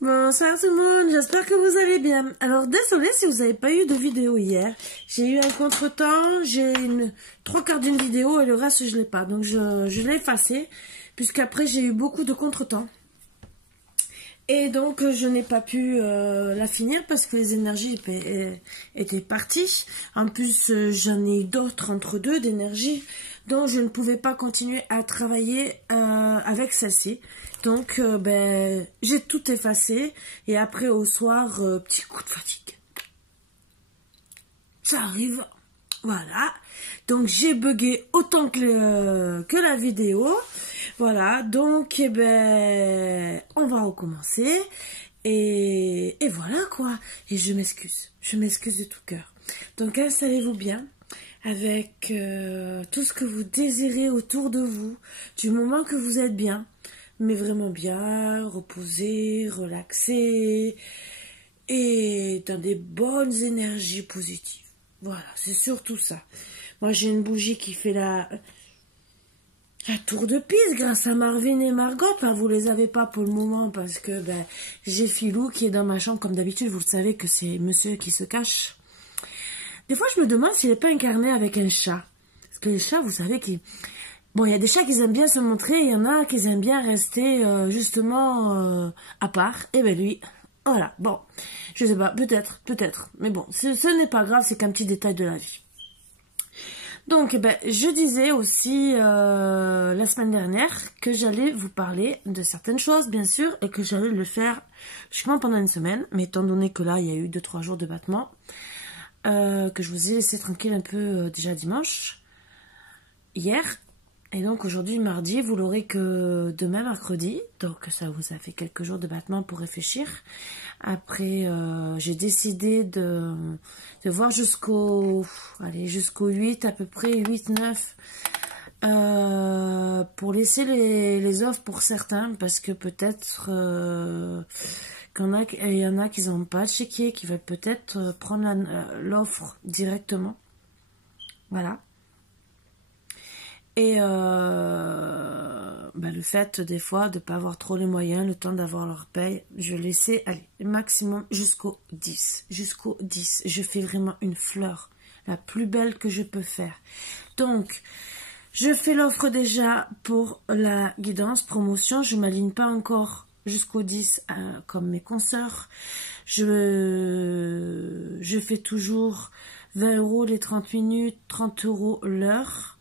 Bonsoir tout le monde, j'espère que vous allez bien. Alors désolé si vous n'avez pas eu de vidéo hier. J'ai eu un contretemps, j'ai trois quarts d'une vidéo et le reste je l'ai pas. Donc je l'ai effacé puisqu'après j'ai eu beaucoup de contretemps. Et donc je n'ai pas pu la finir parce que les énergies étaient parties. En plus j'en ai d'autres entre deux d'énergie. Donc je ne pouvais pas continuer à travailler avec celle-ci. Donc j'ai tout effacé. Et après au soir, petit coup de fatigue. Ça arrive. Voilà. Donc j'ai bugué autant que la vidéo. Voilà. Donc on va recommencer. Et voilà quoi. Et je m'excuse. Je m'excuse de tout cœur. Donc installez-vous bien. Avec tout ce que vous désirez autour de vous, du moment que vous êtes bien, mais vraiment bien, reposé, relaxé, et dans des bonnes énergies positives. Voilà, c'est surtout ça. Moi, j'ai une bougie qui fait la tour de Pise grâce à Marvin et Margot. Enfin, vous les avez pas pour le moment parce que j'ai Philou qui est dans ma chambre comme d'habitude. Vous le savez que c'est monsieur qui se cache. Des fois, je me demande s'il n'est pas incarné avec un chat. Parce que les chats, vous savez qu'ils... Bon, il y a des chats qui aiment bien se montrer, il y en a qui aiment bien rester justement à part. Et lui, voilà, bon, je sais pas, peut-être. Mais bon, ce n'est pas grave, c'est qu'un petit détail de la vie. Donc, je disais aussi la semaine dernière que j'allais vous parler de certaines choses, bien sûr, et que j'allais le faire justement pendant une semaine. Mais étant donné que là, il y a eu 2-3 jours de battement, que je vous ai laissé tranquille un peu déjà dimanche, hier, et donc aujourd'hui mardi, vous l'aurez que demain mercredi, donc ça vous a fait quelques jours de battement pour réfléchir. Après j'ai décidé de voir jusqu'au 8 à peu près, 8-9 pour laisser les offres pour certains, parce que peut-être il y en a qui n'ont pas de chéquier, qui veulent peut-être prendre l'offre directement. Voilà. Et le fait des fois de ne pas avoir trop les moyens, le temps d'avoir leur paye, je laissais aller maximum jusqu'au 10. Jusqu'au 10. Je fais vraiment une fleur, la plus belle que je peux faire. Donc, je fais l'offre déjà pour la guidance, promotion. Je ne m'aligne pas encore jusqu'au 10 comme mes consoeurs. Je fais toujours 20 € les 30 minutes, 30 € l'heure.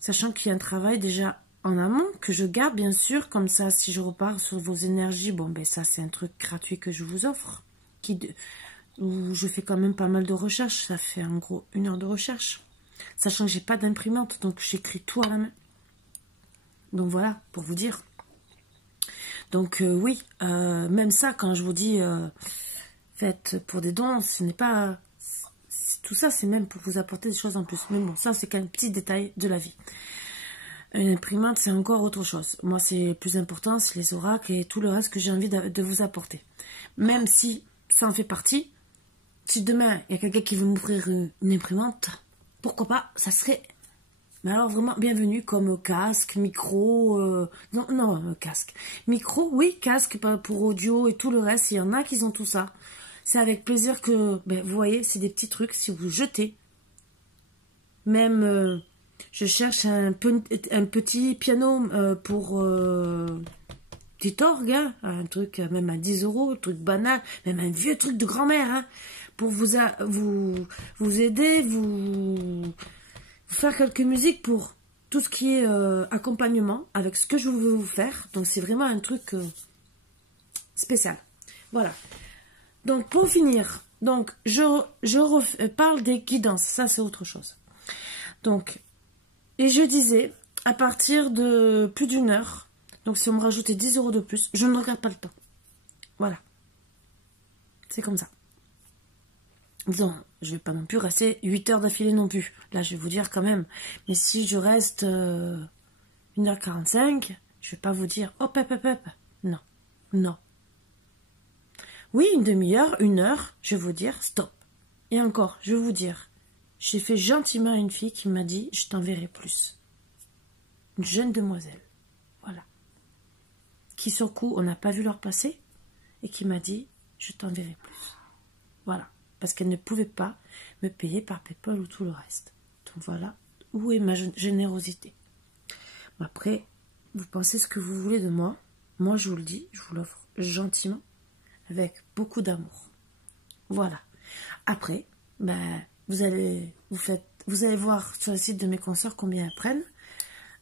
Sachant qu'il y a un travail déjà en amont que je garde bien sûr. Comme ça, si je repars sur vos énergies, ça c'est un truc gratuit que je vous offre. Où je fais quand même pas mal de recherches. Ça fait en gros 1 heure de recherche. Sachant que j'ai pas d'imprimante, donc j'écris tout à la main. Donc voilà, pour vous dire. Donc oui, même ça, quand je vous dis faites pour des dons, ce n'est pas... Tout ça, c'est même pour vous apporter des choses en plus. Mais bon, ça, c'est qu'un petit détail de la vie. Une imprimante, c'est encore autre chose. Moi, c'est plus important, c'est les oracles et tout le reste que j'ai envie de vous apporter. Même si ça en fait partie, si demain, il y a quelqu'un qui veut m'offrir une imprimante, pourquoi pas, ça serait... Mais alors vraiment bienvenue comme casque, micro, casque. Micro, oui, casque pour audio et tout le reste, il y en a qui ont tout ça. C'est avec plaisir que, vous voyez, c'est des petits trucs, si vous jetez. Même, je cherche un petit piano pour petit orgue, hein, un truc même à 10 €, un truc banal, même un vieux truc de grand-mère, hein, pour vous aider, vous faire quelques musiques pour tout ce qui est accompagnement avec ce que je veux vous faire. Donc c'est vraiment un truc spécial. Voilà. Donc pour finir, je parle des guidances, ça c'est autre chose. Donc, et je disais, à partir de plus d'1 heure, donc si on me rajoutait 10 € de plus, je ne regarde pas le temps. Voilà. C'est comme ça. Disons, je vais pas non plus rester 8 heures d'affilée non plus. Là, je vais vous dire quand même. Mais si je reste 1h45, je vais pas vous dire, hop. Non. Non. Oui, une demi-heure, 1 heure, je vais vous dire, stop. Et encore, je vais vous dire, j'ai fait gentiment à une fille qui m'a dit, je t'enverrai plus. Une jeune demoiselle. Voilà. Qui sur coup, on n'a pas vu leur passer. et qui m'a dit, je t'enverrai plus. Voilà. Parce qu'elle ne pouvait pas me payer par PayPal ou tout le reste. Donc voilà, où est ma générosité. Après, vous pensez ce que vous voulez de moi. Moi, je vous le dis, je vous l'offre gentiment, avec beaucoup d'amour. Voilà. Après, ben, vous allez voir sur le site de mes consoeurs combien elles prennent.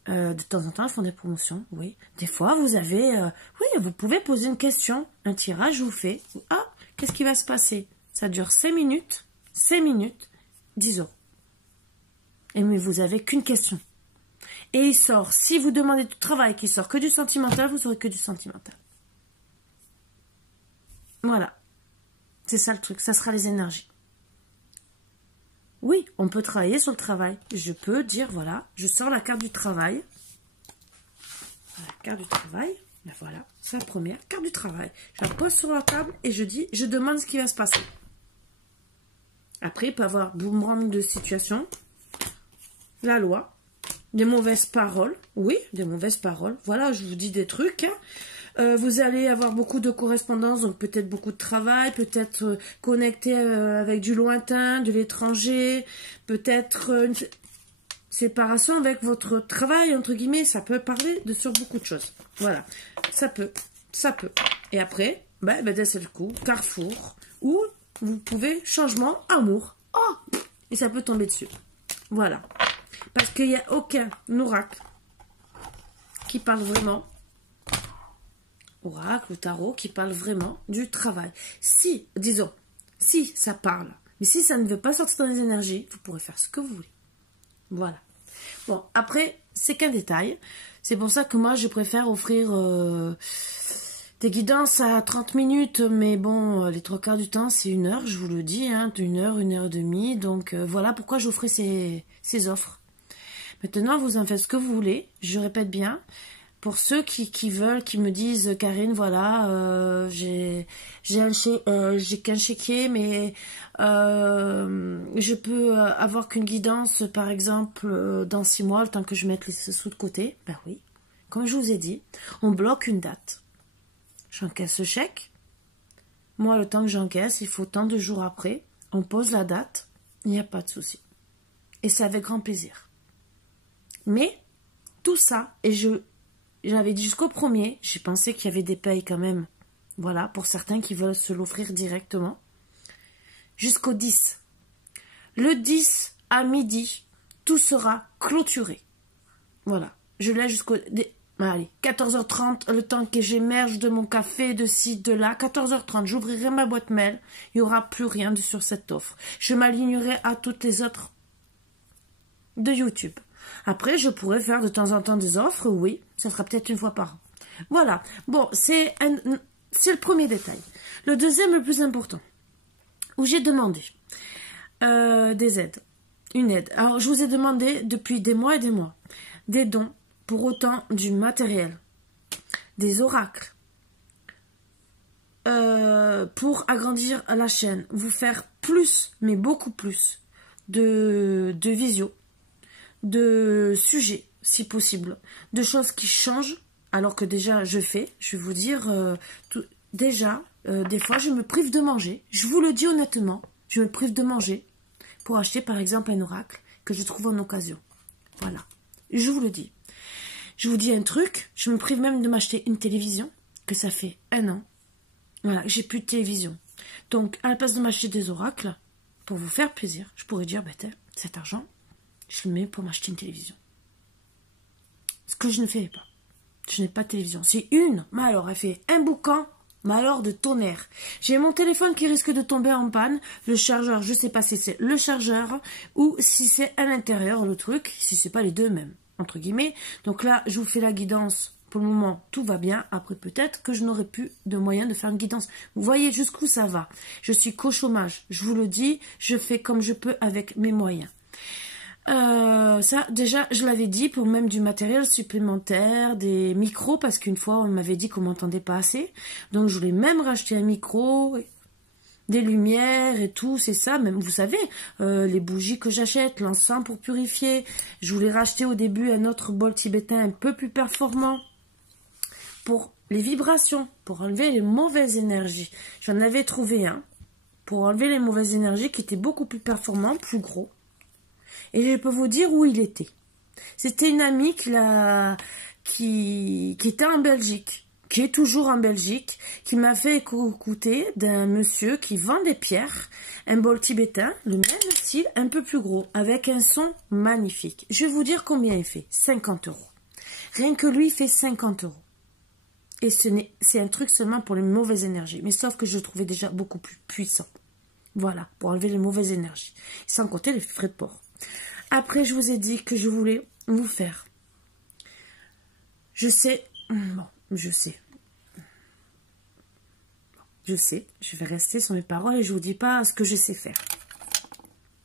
De temps en temps, elles font des promotions, oui. Des fois, vous avez... oui, vous pouvez poser une question. Un tirage, je vous fais. Ah, qu'est-ce qui va se passer? Ça dure 5 minutes. 5 minutes, 10 €. Et mais vous avez qu'une question. Et il sort, si vous demandez du travail qui sort que du sentimental, vous aurez que du sentimental. Voilà. C'est ça le truc, ça sera les énergies. Oui, on peut travailler sur le travail. Je peux dire, voilà, je sors la carte du travail. La carte du travail, ben voilà, c'est la première, carte du travail. Je la pose sur la table et je dis, je demande ce qui va se passer. Après, il peut y avoir boomerang de situation, la loi, des mauvaises paroles. Oui, des mauvaises paroles. Voilà, je vous dis des trucs. Vous allez avoir beaucoup de correspondance, donc peut-être beaucoup de travail, peut-être connecté avec du lointain, de l'étranger, peut-être une séparation avec votre travail, entre guillemets. Ça peut parler sur beaucoup de choses. Voilà, ça peut. Et après, d'un seul coup, carrefour, où vous pouvez changement, amour. Oh, et ça peut tomber dessus. Voilà. Parce qu'il n'y a aucun oracle qui parle vraiment, oracle ou tarot, qui parle vraiment du travail. Si, disons, si ça parle, mais si ça ne veut pas sortir dans les énergies, vous pourrez faire ce que vous voulez. Voilà. Bon, après, c'est qu'un détail. C'est pour ça que moi, je préfère offrir des guidances à 30 minutes, mais bon, les 3/4 du temps, c'est 1 heure, je vous le dis, hein, 1 heure, 1 heure et demie. Donc, voilà pourquoi j'offrais ces offres. Maintenant, vous en faites ce que vous voulez. Je répète bien. Pour ceux qui veulent, qui me disent, Karine, voilà, j'ai qu'un chéquier, mais je peux avoir qu'une guidance, par exemple, dans 6 mois, le temps que je mette les sous de côté. Ben oui. Comme je vous ai dit, on bloque une date. J'encaisse ce chèque. Moi, le temps que j'encaisse, il faut tant de jours après. On pose la date. Il n'y a pas de souci. Et c'est avec grand plaisir. Mais, tout ça, et j'avais dit jusqu'au 1er, j'ai pensé qu'il y avait des payes quand même. Voilà, pour certains qui veulent se l'offrir directement. Jusqu'au 10. Le 10 à midi, tout sera clôturé. Voilà, je laisse jusqu'au... Allez, 14h30, le temps que j'émerge de mon café, de ci, de là. 14h30, j'ouvrirai ma boîte mail. Il n'y aura plus rien sur cette offre. Je m'alignerai à toutes les autres de YouTube. Après, je pourrais faire de temps en temps des offres, oui, ça sera peut-être 1 fois par an. Voilà, bon, c'est le premier détail. Le deuxième, le plus important, où j'ai demandé des aides, une aide. Alors, je vous ai demandé depuis des mois et des mois, des dons pour autant du matériel, des oracles, pour agrandir la chaîne, vous faire plus, mais beaucoup plus, de visio, de sujets, si possible, de choses qui changent, alors que déjà je vais vous dire, des fois je me prive de manger, je vous le dis honnêtement, je me prive de manger pour acheter par exemple un oracle que je trouve en occasion. Voilà, je vous le dis. Je vous dis un truc, je me prive même de m'acheter une télévision, que ça fait 1 an, voilà, j'ai plus de télévision. Donc à la place de m'acheter des oracles, pour vous faire plaisir, je pourrais dire, cet argent, je le mets pour m'acheter une télévision. Ce que je ne fais pas. Je n'ai pas de télévision. C'est une, mais alors elle fait un boucan, mais alors de tonnerre. J'ai mon téléphone qui risque de tomber en panne. Le chargeur, je ne sais pas si c'est le chargeur ou si c'est à l'intérieur le truc, si c'est pas les deux même, entre guillemets. Donc là, je vous fais la guidance. Pour le moment, tout va bien. Après, peut-être que je n'aurai plus de moyen de faire une guidance. Vous voyez jusqu'où ça va. Je suis qu'au chômage. Je vous le dis, je fais comme je peux avec mes moyens. Ça, déjà, je l'avais dit, pour même du matériel supplémentaire, des micros, parce qu'une fois, on m'avait dit qu'on m'entendait pas assez. Donc, je voulais même racheter un micro, des lumières et tout, c'est ça. Même, vous savez, les bougies que j'achète, l'encens pour purifier. Je voulais racheter au début un autre bol tibétain un peu plus performant. pour les vibrations, pour enlever les mauvaises énergies. J'en avais trouvé un pour enlever les mauvaises énergies qui était beaucoup plus performant, plus gros. Et je peux vous dire où il était. C'était une amie qui était en Belgique, qui est toujours en Belgique, qui m'a fait écouter d'un monsieur qui vend des pierres, un bol tibétain, le même style, un peu plus gros, avec un son magnifique. Je vais vous dire combien il fait, 50 €. Rien que lui, il fait 50 €. Et c'est un truc seulement pour les mauvaises énergies, mais sauf que je le trouvais déjà beaucoup plus puissant. Voilà, pour enlever les mauvaises énergies, sans compter les frais de port. Après, je vous ai dit que je voulais vous faire. Je sais, je vais rester sur mes paroles et je vous dis pas ce que je sais faire.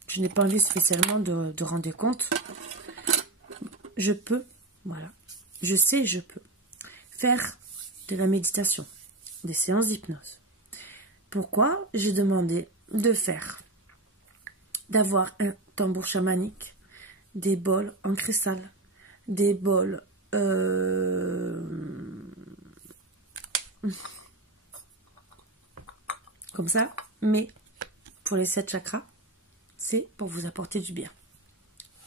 Je n'ai pas envie spécialement de rendre compte. Je peux, voilà, je sais, je peux faire de la méditation, des séances d'hypnose. Pourquoi j'ai demandé d'avoir un tambour chamanique, des bols en cristal, des bols comme ça, mais pour les 7 chakras, c'est pour vous apporter du bien.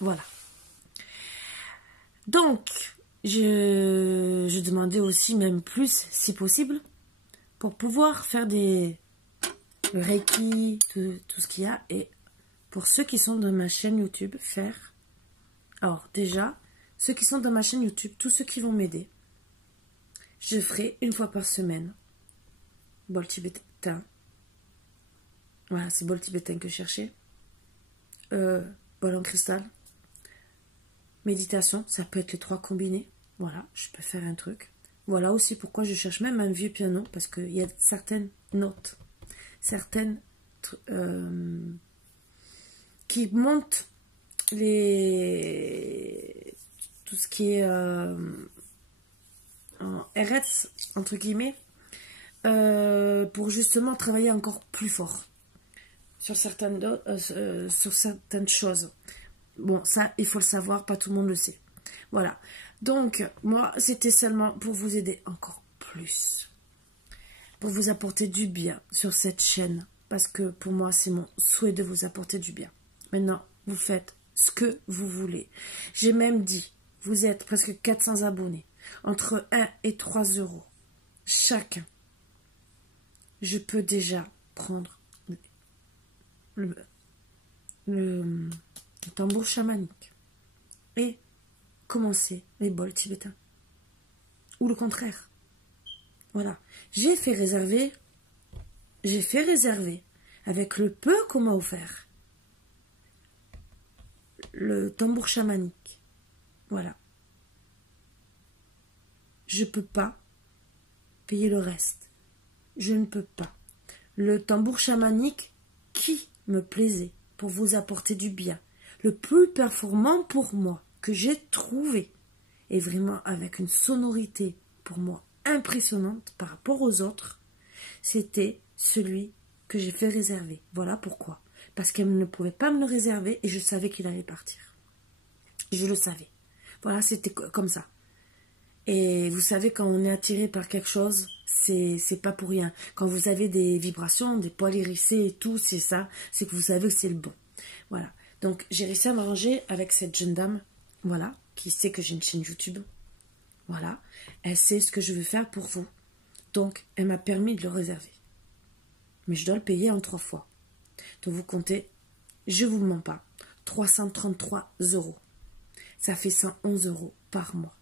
Voilà. Donc, je demandais aussi même plus, si possible, pour pouvoir faire le Reiki, tout ce qu'il y a, et pour ceux qui sont dans ma chaîne YouTube, faire. Alors déjà, ceux qui sont dans ma chaîne YouTube, tous ceux qui vont m'aider, je ferai une fois par semaine bol tibétain. Voilà, c'est bol tibétain que je cherchais. Bol en cristal. Méditation, ça peut être les 3 combinés. Voilà, je peux faire un truc. Voilà aussi pourquoi je cherche même un vieux piano, parce qu'il y a certaines notes, qui montent tout ce qui est en RS, entre guillemets, pour justement travailler encore plus fort sur certaines choses. Bon, ça, il faut le savoir, pas tout le monde le sait. Voilà. Donc, moi, c'était seulement pour vous aider encore plus. Pour vous apporter du bien sur cette chaîne. Parce que pour moi, c'est mon souhait de vous apporter du bien. Maintenant, vous faites ce que vous voulez. J'ai même dit, vous êtes presque 400 abonnés. Entre 1 et 3 € chacun. Je peux déjà prendre le tambour chamanique et commencer les bols tibétains. Ou le contraire. Voilà. J'ai fait réserver avec le peu qu'on m'a offert le tambour chamanique. Voilà. Je peux pas payer le reste. Je ne peux pas. Le tambour chamanique qui me plaisait pour vous apporter du bien, le plus performant pour moi que j'ai trouvé, et vraiment avec une sonorité pour moi impressionnante par rapport aux autres, c'était celui que j'ai fait réserver. Voilà pourquoi. Parce qu'elle ne pouvait pas me le réserver et je savais qu'il allait partir. Je le savais. Voilà, c'était comme ça. Et vous savez, quand on est attiré par quelque chose, c'est pas pour rien. Quand vous avez des vibrations, des poils hérissés et tout, c'est ça, c'est que vous savez que c'est le bon. Voilà. Donc, j'ai réussi à m'arranger avec cette jeune dame, voilà, qui sait que j'ai une chaîne YouTube. Voilà. Elle sait ce que je veux faire pour vous. Donc, elle m'a permis de le réserver. Mais je dois le payer en 3 fois. Donc, vous comptez, je vous mens pas, 333 €. Ça fait 111 € par mois.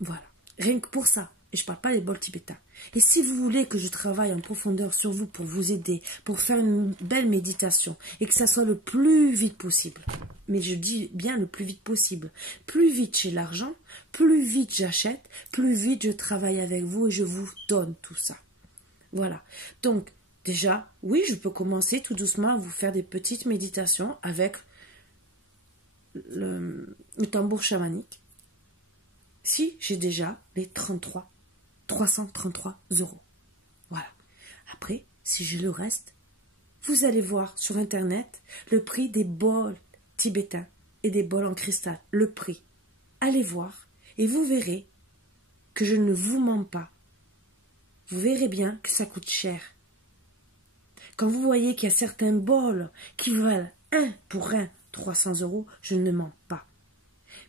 Voilà. Rien que pour ça. Et je ne parle pas des bols tibétains. Et si vous voulez que je travaille en profondeur sur vous pour vous aider, pour faire une belle méditation, et que ça soit le plus vite possible, mais je dis bien le plus vite possible, plus vite j'ai l'argent, plus vite j'achète, plus vite je travaille avec vous et je vous donne tout ça. Voilà. Donc, déjà, oui, je peux commencer tout doucement à vous faire des petites méditations avec le tambour chamanique. Si j'ai déjà les 333 €. Voilà. Après, si j'ai le reste, vous allez voir sur Internet le prix des bols tibétains et des bols en cristal. Le prix. Allez voir et vous verrez que je ne vous mens pas. Vous verrez bien que ça coûte cher. Quand vous voyez qu'il y a certains bols qui valent 1 pour 1 300 €, je ne mens pas.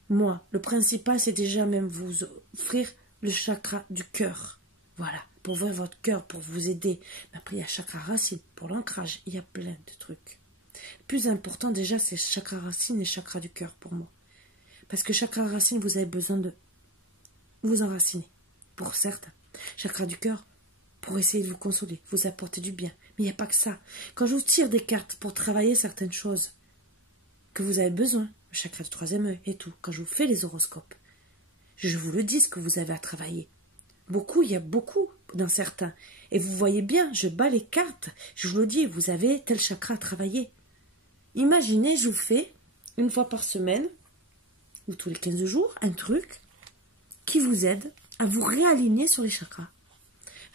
Moi, le principal, c'est déjà même vous offrir le chakra du cœur. Voilà, pour ouvrir votre cœur, pour vous aider. Mais après, il y a chakra racine, pour l'ancrage, il y a plein de trucs. Le plus important déjà, c'est chakra racine et chakra du cœur pour moi. Parce que chakra racine, vous avez besoin de vous enraciner, pour certains. Chakra du cœur, pour essayer de vous consoler, vous apporter du bien. Mais il n'y a pas que ça. Quand je vous tire des cartes pour travailler certaines choses que vous avez besoin, le chakra du troisième œil et tout, quand je vous fais les horoscopes, je vous le dis ce que vous avez à travailler. Beaucoup, il y a beaucoup dans certains. Et vous voyez bien, je bats les cartes, je vous le dis, vous avez tel chakra à travailler. Imaginez, je vous fais, une fois par semaine, ou tous les 15 jours, un truc qui vous aide à vous réaligner sur les chakras,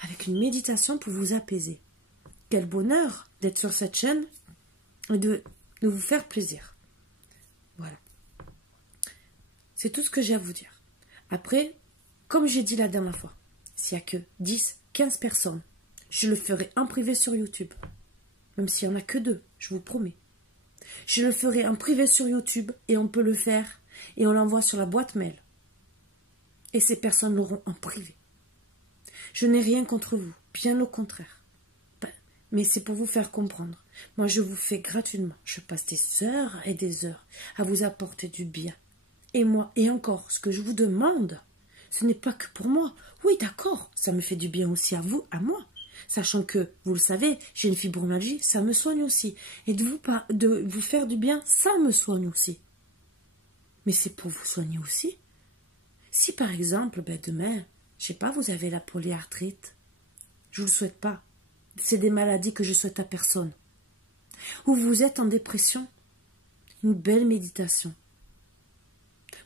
avec une méditation pour vous apaiser. Quel bonheur d'être sur cette chaîne et de vous faire plaisir. Voilà. C'est tout ce que j'ai à vous dire. Après, comme j'ai dit la dernière fois, s'il n'y a que 10, 15 personnes, je le ferai en privé sur YouTube. Même s'il n'y en a que 2, je vous promets. Je le ferai en privé sur YouTube et on peut le faire et on l'envoie sur la boîte mail. Et ces personnes l'auront en privé. Je n'ai rien contre vous, bien au contraire. Mais c'est pour vous faire comprendre. Moi, je vous fais gratuitement. Je passe des heures et des heures à vous apporter du bien. Et moi, et encore, ce que je vous demande, ce n'est pas que pour moi. Oui, d'accord, ça me fait du bien aussi à vous, à moi. Sachant que, vous le savez, j'ai une fibromyalgie, ça me soigne aussi. Et de vous faire du bien, ça me soigne aussi. Mais c'est pour vous soigner aussi. Si par exemple, demain, je sais pas, vous avez la polyarthrite, je vous le souhaite pas. C'est des maladies que je souhaite à personne. Ou vous êtes en dépression, une belle méditation.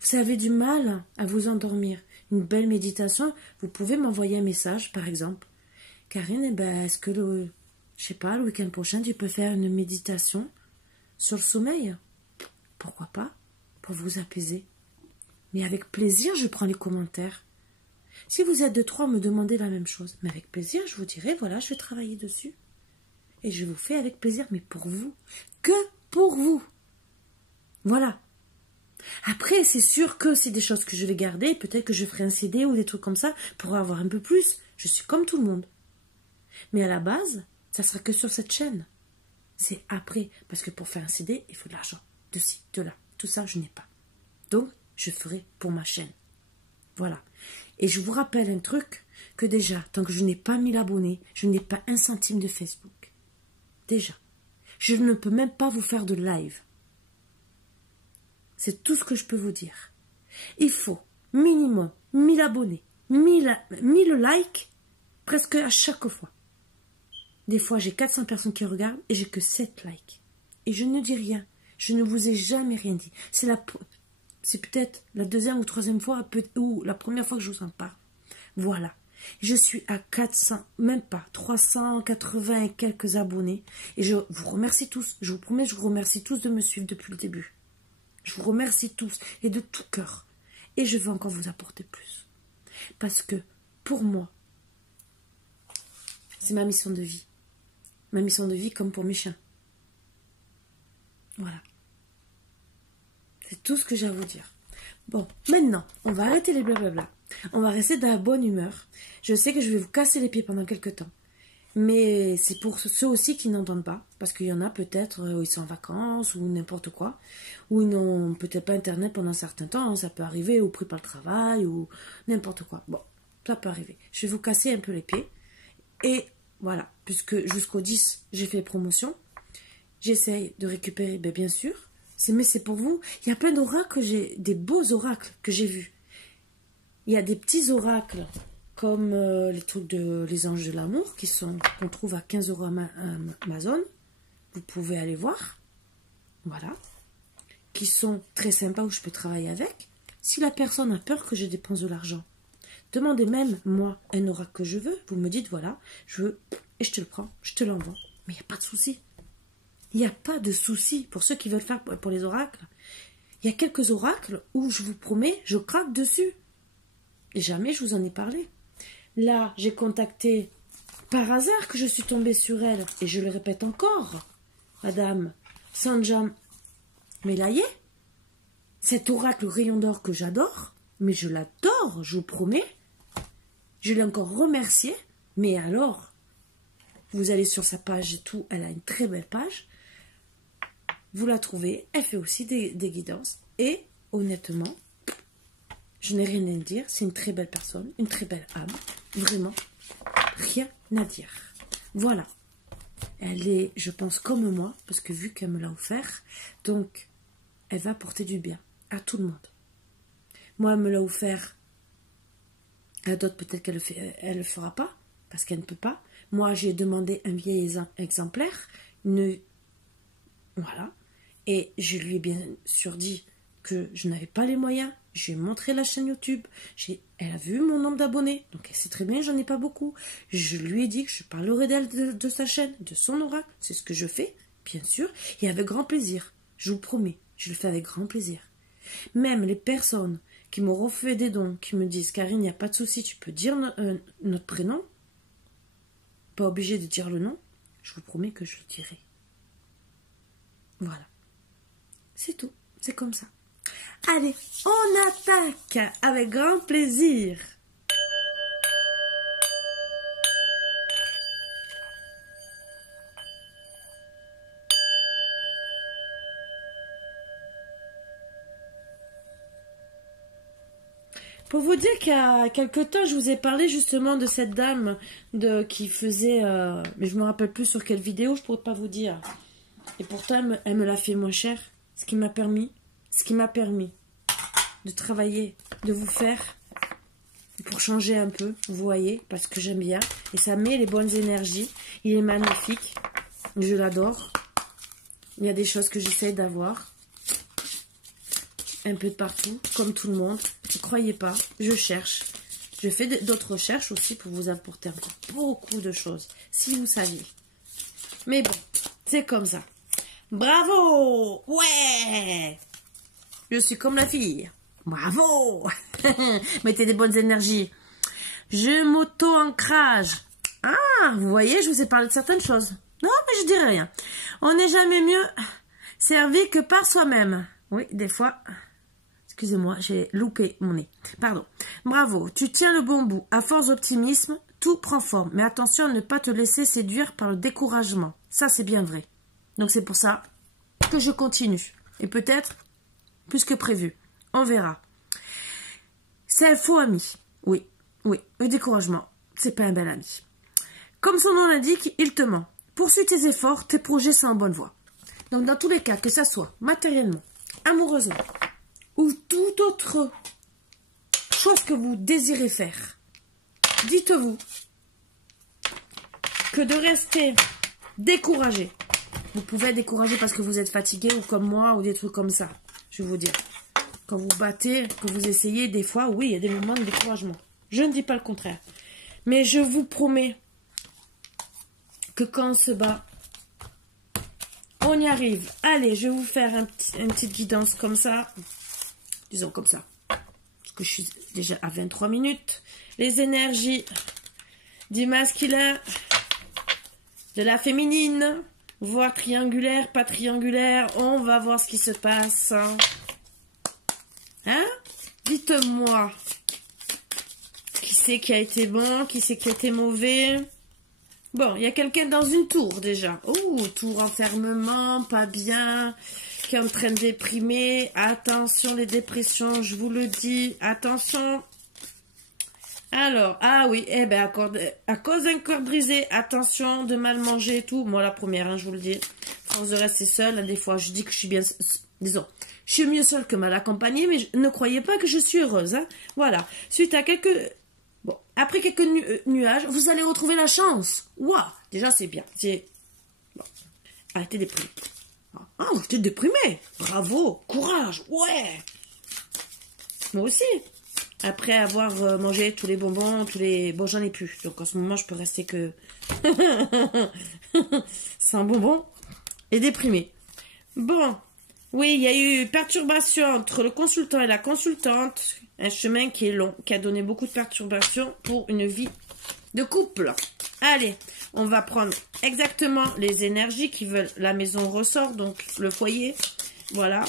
Vous avez du mal à vous endormir, une belle méditation, vous pouvez m'envoyer un message, par exemple. Karine, est-ce que le week-end prochain, tu peux faire une méditation sur le sommeil? Pourquoi pas? Pour vous apaiser. Mais avec plaisir, je prends les commentaires. Si vous êtes 2-3 à me demander la même chose, mais avec plaisir, je vous dirai, voilà, je vais travailler dessus. Et je vous fais avec plaisir, mais pour vous. Que pour vous. Voilà. Après, c'est sûr que c'est des choses que je vais garder. Peut-être que je ferai un CD ou des trucs comme ça pour avoir un peu plus. Je suis comme tout le monde. Mais à la base, ça sera que sur cette chaîne. C'est après. Parce que pour faire un CD, il faut de l'argent. De ci, de là. Tout ça, je n'ai pas. Donc, je ferai pour ma chaîne. Voilà. Et je vous rappelle un truc, que déjà, tant que je n'ai pas 1000 abonnés, je n'ai pas 1 centime de Facebook. Déjà. Je ne peux même pas vous faire de live. C'est tout ce que je peux vous dire. Il faut minimum 1000 abonnés, 1000 likes, presque à chaque fois. Des fois, j'ai 400 personnes qui regardent et j'ai que 7 likes. Et je ne dis rien. Je ne vous ai jamais rien dit. C'est peut-être la 2e ou 3e fois, ou la première fois que je vous en parle. Voilà. Je suis à 400, même pas, 380 et quelques abonnés. Et je vous remercie tous. Je vous promets, je vous remercie tous de me suivre depuis le début. Je vous remercie tous et de tout cœur. Et je veux encore vous apporter plus. Parce que, pour moi, c'est ma mission de vie. Ma mission de vie comme pour mes chiens. Voilà. C'est tout ce que j'ai à vous dire. Bon, maintenant, on va arrêter les blablabla. On va rester dans la bonne humeur. Je sais que je vais vous casser les pieds pendant quelques temps. Mais c'est pour ceux aussi qui n'entendent pas. Parce qu'il y en a peut-être où ils sont en vacances ou n'importe quoi. Ou ils n'ont peut-être pas internet pendant un certain temps. Ça peut arriver, ou pris par le travail, ou n'importe quoi. Bon, ça peut arriver. Je vais vous casser un peu les pieds. Et voilà, puisque jusqu'au 10, j'ai fait les promotions. J'essaye de récupérer, bien sûr. Mais c'est pour vous. Il y a plein d'oracles, des beaux oracles que j'ai vus. Il y a des petits oracles comme les trucs les anges de l'amour qu'on trouve à 15 € à Amazon. Vous pouvez aller voir. Voilà. Qui sont très sympas où je peux travailler avec. Si la personne a peur que je dépense de l'argent, demandez même moi un oracle que je veux. Vous me dites voilà, je veux et je te le prends, je te l'envoie. Mais il n'y a pas de souci. Il n'y a pas de souci pour ceux qui veulent faire pour les oracles. Il y a quelques oracles où je vous promets, je craque dessus. Et jamais je vous en ai parlé. Là, j'ai contacté par hasard que je suis tombée sur elle. Et je le répète encore, Madame Sanjam Melaye, cet oracle rayon d'or que j'adore, mais je l'adore, je vous promets. Je l'ai encore remerciée, mais alors, vous allez sur sa page et tout, elle a une très belle page. Vous la trouvez, elle fait aussi des guidances. Et honnêtement, je n'ai rien à dire, c'est une très belle personne, une très belle âme, vraiment, rien à dire. Voilà, elle est, je pense, comme moi, parce que vu qu'elle me l'a offert, donc elle va apporter du bien à tout le monde. Moi, elle me l'a offert, à d'autres peut-être qu'elle le fera pas, parce qu'elle ne peut pas. Moi, j'ai demandé un vieil exemplaire, voilà, et je lui ai bien sûr dit que je n'avais pas les moyens. Je lui ai montré la chaîne YouTube. Elle a vu mon nombre d'abonnés. Donc elle sait très bien, j'en ai pas beaucoup. Je lui ai dit que je parlerai d'elle, de sa chaîne, de son oracle. C'est ce que je fais, bien sûr. Et avec grand plaisir. Je vous promets, je le fais avec grand plaisir. Même les personnes qui m'auront fait des dons, qui me disent, Karine, il n'y a pas de souci, tu peux dire notre prénom. Pas obligé de dire le nom. Je vous promets que je le dirai. Voilà. C'est tout. C'est comme ça. Allez, on attaque avec grand plaisir. Pour vous dire qu'il y a quelque temps, je vous ai parlé justement de cette dame qui faisait... mais je ne me rappelle plus sur quelle vidéo, je ne pourrais pas vous dire. Et pourtant, elle me l'a fait moins cher. Ce qui m'a permis de travailler, de vous faire pour changer un peu, vous voyez, parce que j'aime bien. Et ça met les bonnes énergies. Il est magnifique. Je l'adore. Il y a des choses que j'essaie d'avoir. Un peu de partout, comme tout le monde. Ne croyez pas, je cherche. Je fais d'autres recherches aussi pour vous apporter encore beaucoup de choses, si vous saviez. Mais bon, c'est comme ça. Bravo! Ouais! Je suis comme la fille. Bravo! Mettez des bonnes énergies. Je m'auto-ancrage. Ah, vous voyez, je vous ai parlé de certaines choses. Non, mais je dirais rien. On n'est jamais mieux servi que par soi-même. Oui, des fois... Excusez-moi, j'ai loupé mon nez. Pardon. Bravo, tu tiens le bon bout. À force d'optimisme, tout prend forme. Mais attention à ne pas te laisser séduire par le découragement. Ça, c'est bien vrai. Donc, c'est pour ça que je continue. Et peut-être plus que prévu. On verra. C'est un faux ami. Oui, oui. Le découragement, c'est pas un bel ami. Comme son nom l'indique, il te ment. Poursuis tes efforts, tes projets sont en bonne voie. Donc, dans tous les cas, que ça soit matériellement, amoureusement, ou toute autre chose que vous désirez faire, dites-vous que de rester découragé, vous pouvez être découragé parce que vous êtes fatigué ou comme moi ou des trucs comme ça, je vais vous dire. Quand vous battez, que vous essayez, des fois, oui, il y a des moments de découragement. Je ne dis pas le contraire. Mais je vous promets que quand on se bat, on y arrive. Allez, je vais vous faire une petite guidance comme ça. Disons comme ça. Parce que je suis déjà à 23 minutes. Les énergies du masculin, de la féminine, voire triangulaire, pas triangulaire. On va voir ce qui se passe. Hein? Dites-moi. Qui c'est qui a été bon? Qui c'est qui a été mauvais? Bon, il y a quelqu'un dans une tour déjà. Oh, tour enfermement, pas bien, qui est en train de déprimer. Attention les dépressions, je vous le dis. Attention. Alors, ah oui, eh ben à cause d'un corps brisé, attention de mal manger et tout. Moi la première, hein, je vous le dis. Force de rester seule, hein, des fois je dis que je suis bien... Disons, je suis mieux seule que mal accompagnée, mais ne croyez pas que je suis heureuse. Hein. Voilà, suite à quelques... Bon, après quelques nuages, vous allez retrouver la chance. Waouh, déjà c'est bien. Bon. Arrêtez de déprimer. Ah, vous êtes déprimé. Bravo, courage, ouais. Moi aussi. Après avoir mangé tous les bonbons, Bon, j'en ai plus. Donc en ce moment, je peux rester que... sans bonbons et déprimé. Bon, Oui, il y a eu perturbation entre le consultant et la consultante. Un chemin qui est long, qui a donné beaucoup de perturbations pour une vie de couple. Allez, on va prendre exactement les énergies qui veulent. La maison ressort, donc le foyer. Voilà.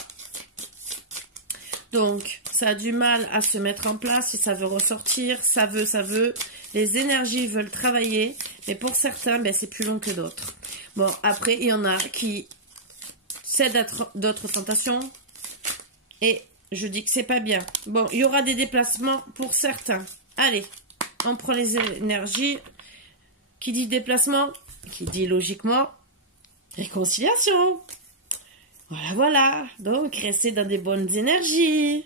Donc, ça a du mal à se mettre en place. Si ça veut ressortir, ça veut. Les énergies veulent travailler. Mais pour certains, ben, c'est plus long que d'autres. Bon, après, il y en a qui cèdent d'autres tentations. Et je dis que c'est pas bien. Bon, il y aura des déplacements pour certains. Allez, on prend les énergies. Qui dit déplacement, qui dit logiquement réconciliation. Voilà, voilà. Donc, restez dans des bonnes énergies.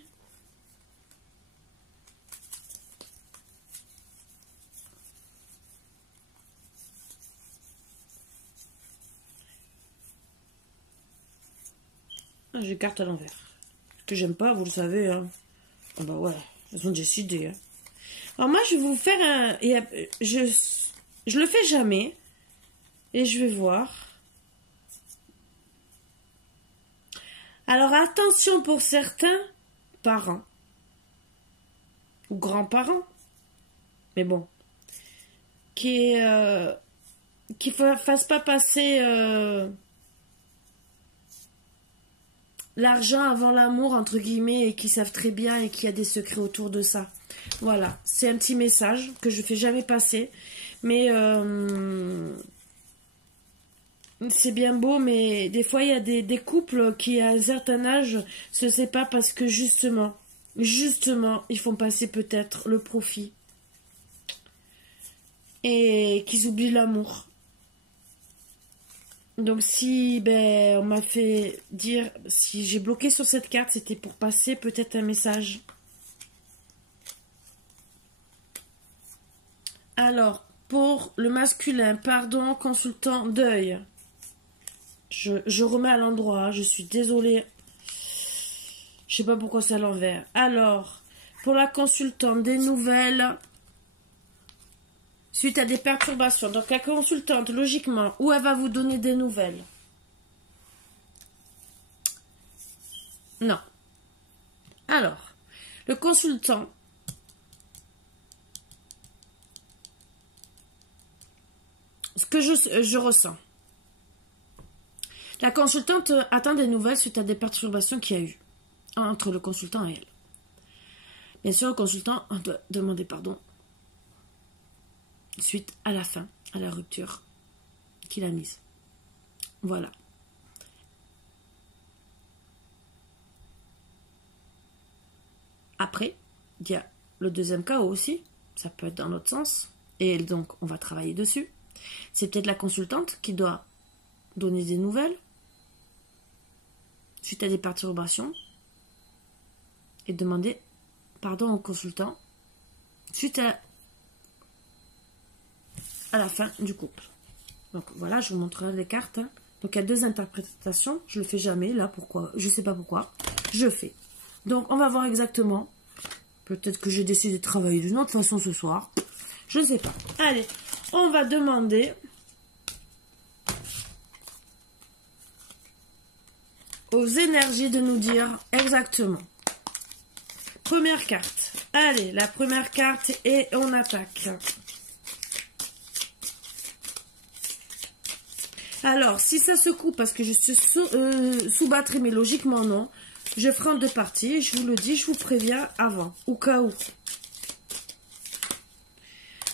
J'ai carte à l'envers. Ce que j'aime pas, vous le savez. Hein. Ah bah ouais, elles ont décidé. Hein. Alors moi, je vais vous faire un... Je le fais jamais. Et je vais voir. Alors attention pour certains parents. Ou grands-parents. Mais bon. Qui ne fassent pas passer l'argent avant l'amour, entre guillemets, et qui savent très bien et qu'il y a des secrets autour de ça. Voilà. C'est un petit message que je ne fais jamais passer. Mais c'est bien beau, mais des fois, il y a des couples qui, à un certain âge, se séparent parce que justement, ils font passer peut-être le profit. Et qu'ils oublient l'amour. Donc si on m'a fait dire, si j'ai bloqué sur cette carte, c'était pour passer peut-être un message. Alors, pour le masculin, pardon, consultant, deuil. Je remets à l'endroit, je suis désolée. Je sais pas pourquoi c'est à l'envers. Alors, pour la consultante, des nouvelles suite à des perturbations. Donc la consultante, logiquement, où elle va vous donner des nouvelles? Non. Alors, le consultant, ce que je ressens. La consultante attend des nouvelles suite à des perturbations qu'il y a eu entre le consultant et elle. Bien sûr, le consultant doit demander pardon suite à la fin, à la rupture qu'il a mise. Voilà. Après, il y a le deuxième chaos aussi. Ça peut être dans l'autre sens. Et donc, on va travailler dessus. C'est peut-être la consultante qui doit donner des nouvelles suite à des perturbations et demander pardon au consultant suite à la fin du couple. Donc voilà, je vous montrerai les cartes. Hein. Donc il y a deux interprétations. Je le fais jamais, là, pourquoi? Je sais pas pourquoi. Je fais. Donc on va voir exactement. Peut-être que j'ai décidé de travailler d'une autre façon ce soir. Je ne sais pas. Allez, on va demander aux énergies de nous dire exactement. Première carte. Allez, la première carte et on attaque. Alors, si ça se coupe parce que je suis sous batterie, mais logiquement non, je ferai en deux parties. Je vous le dis, je vous préviens avant, au cas où.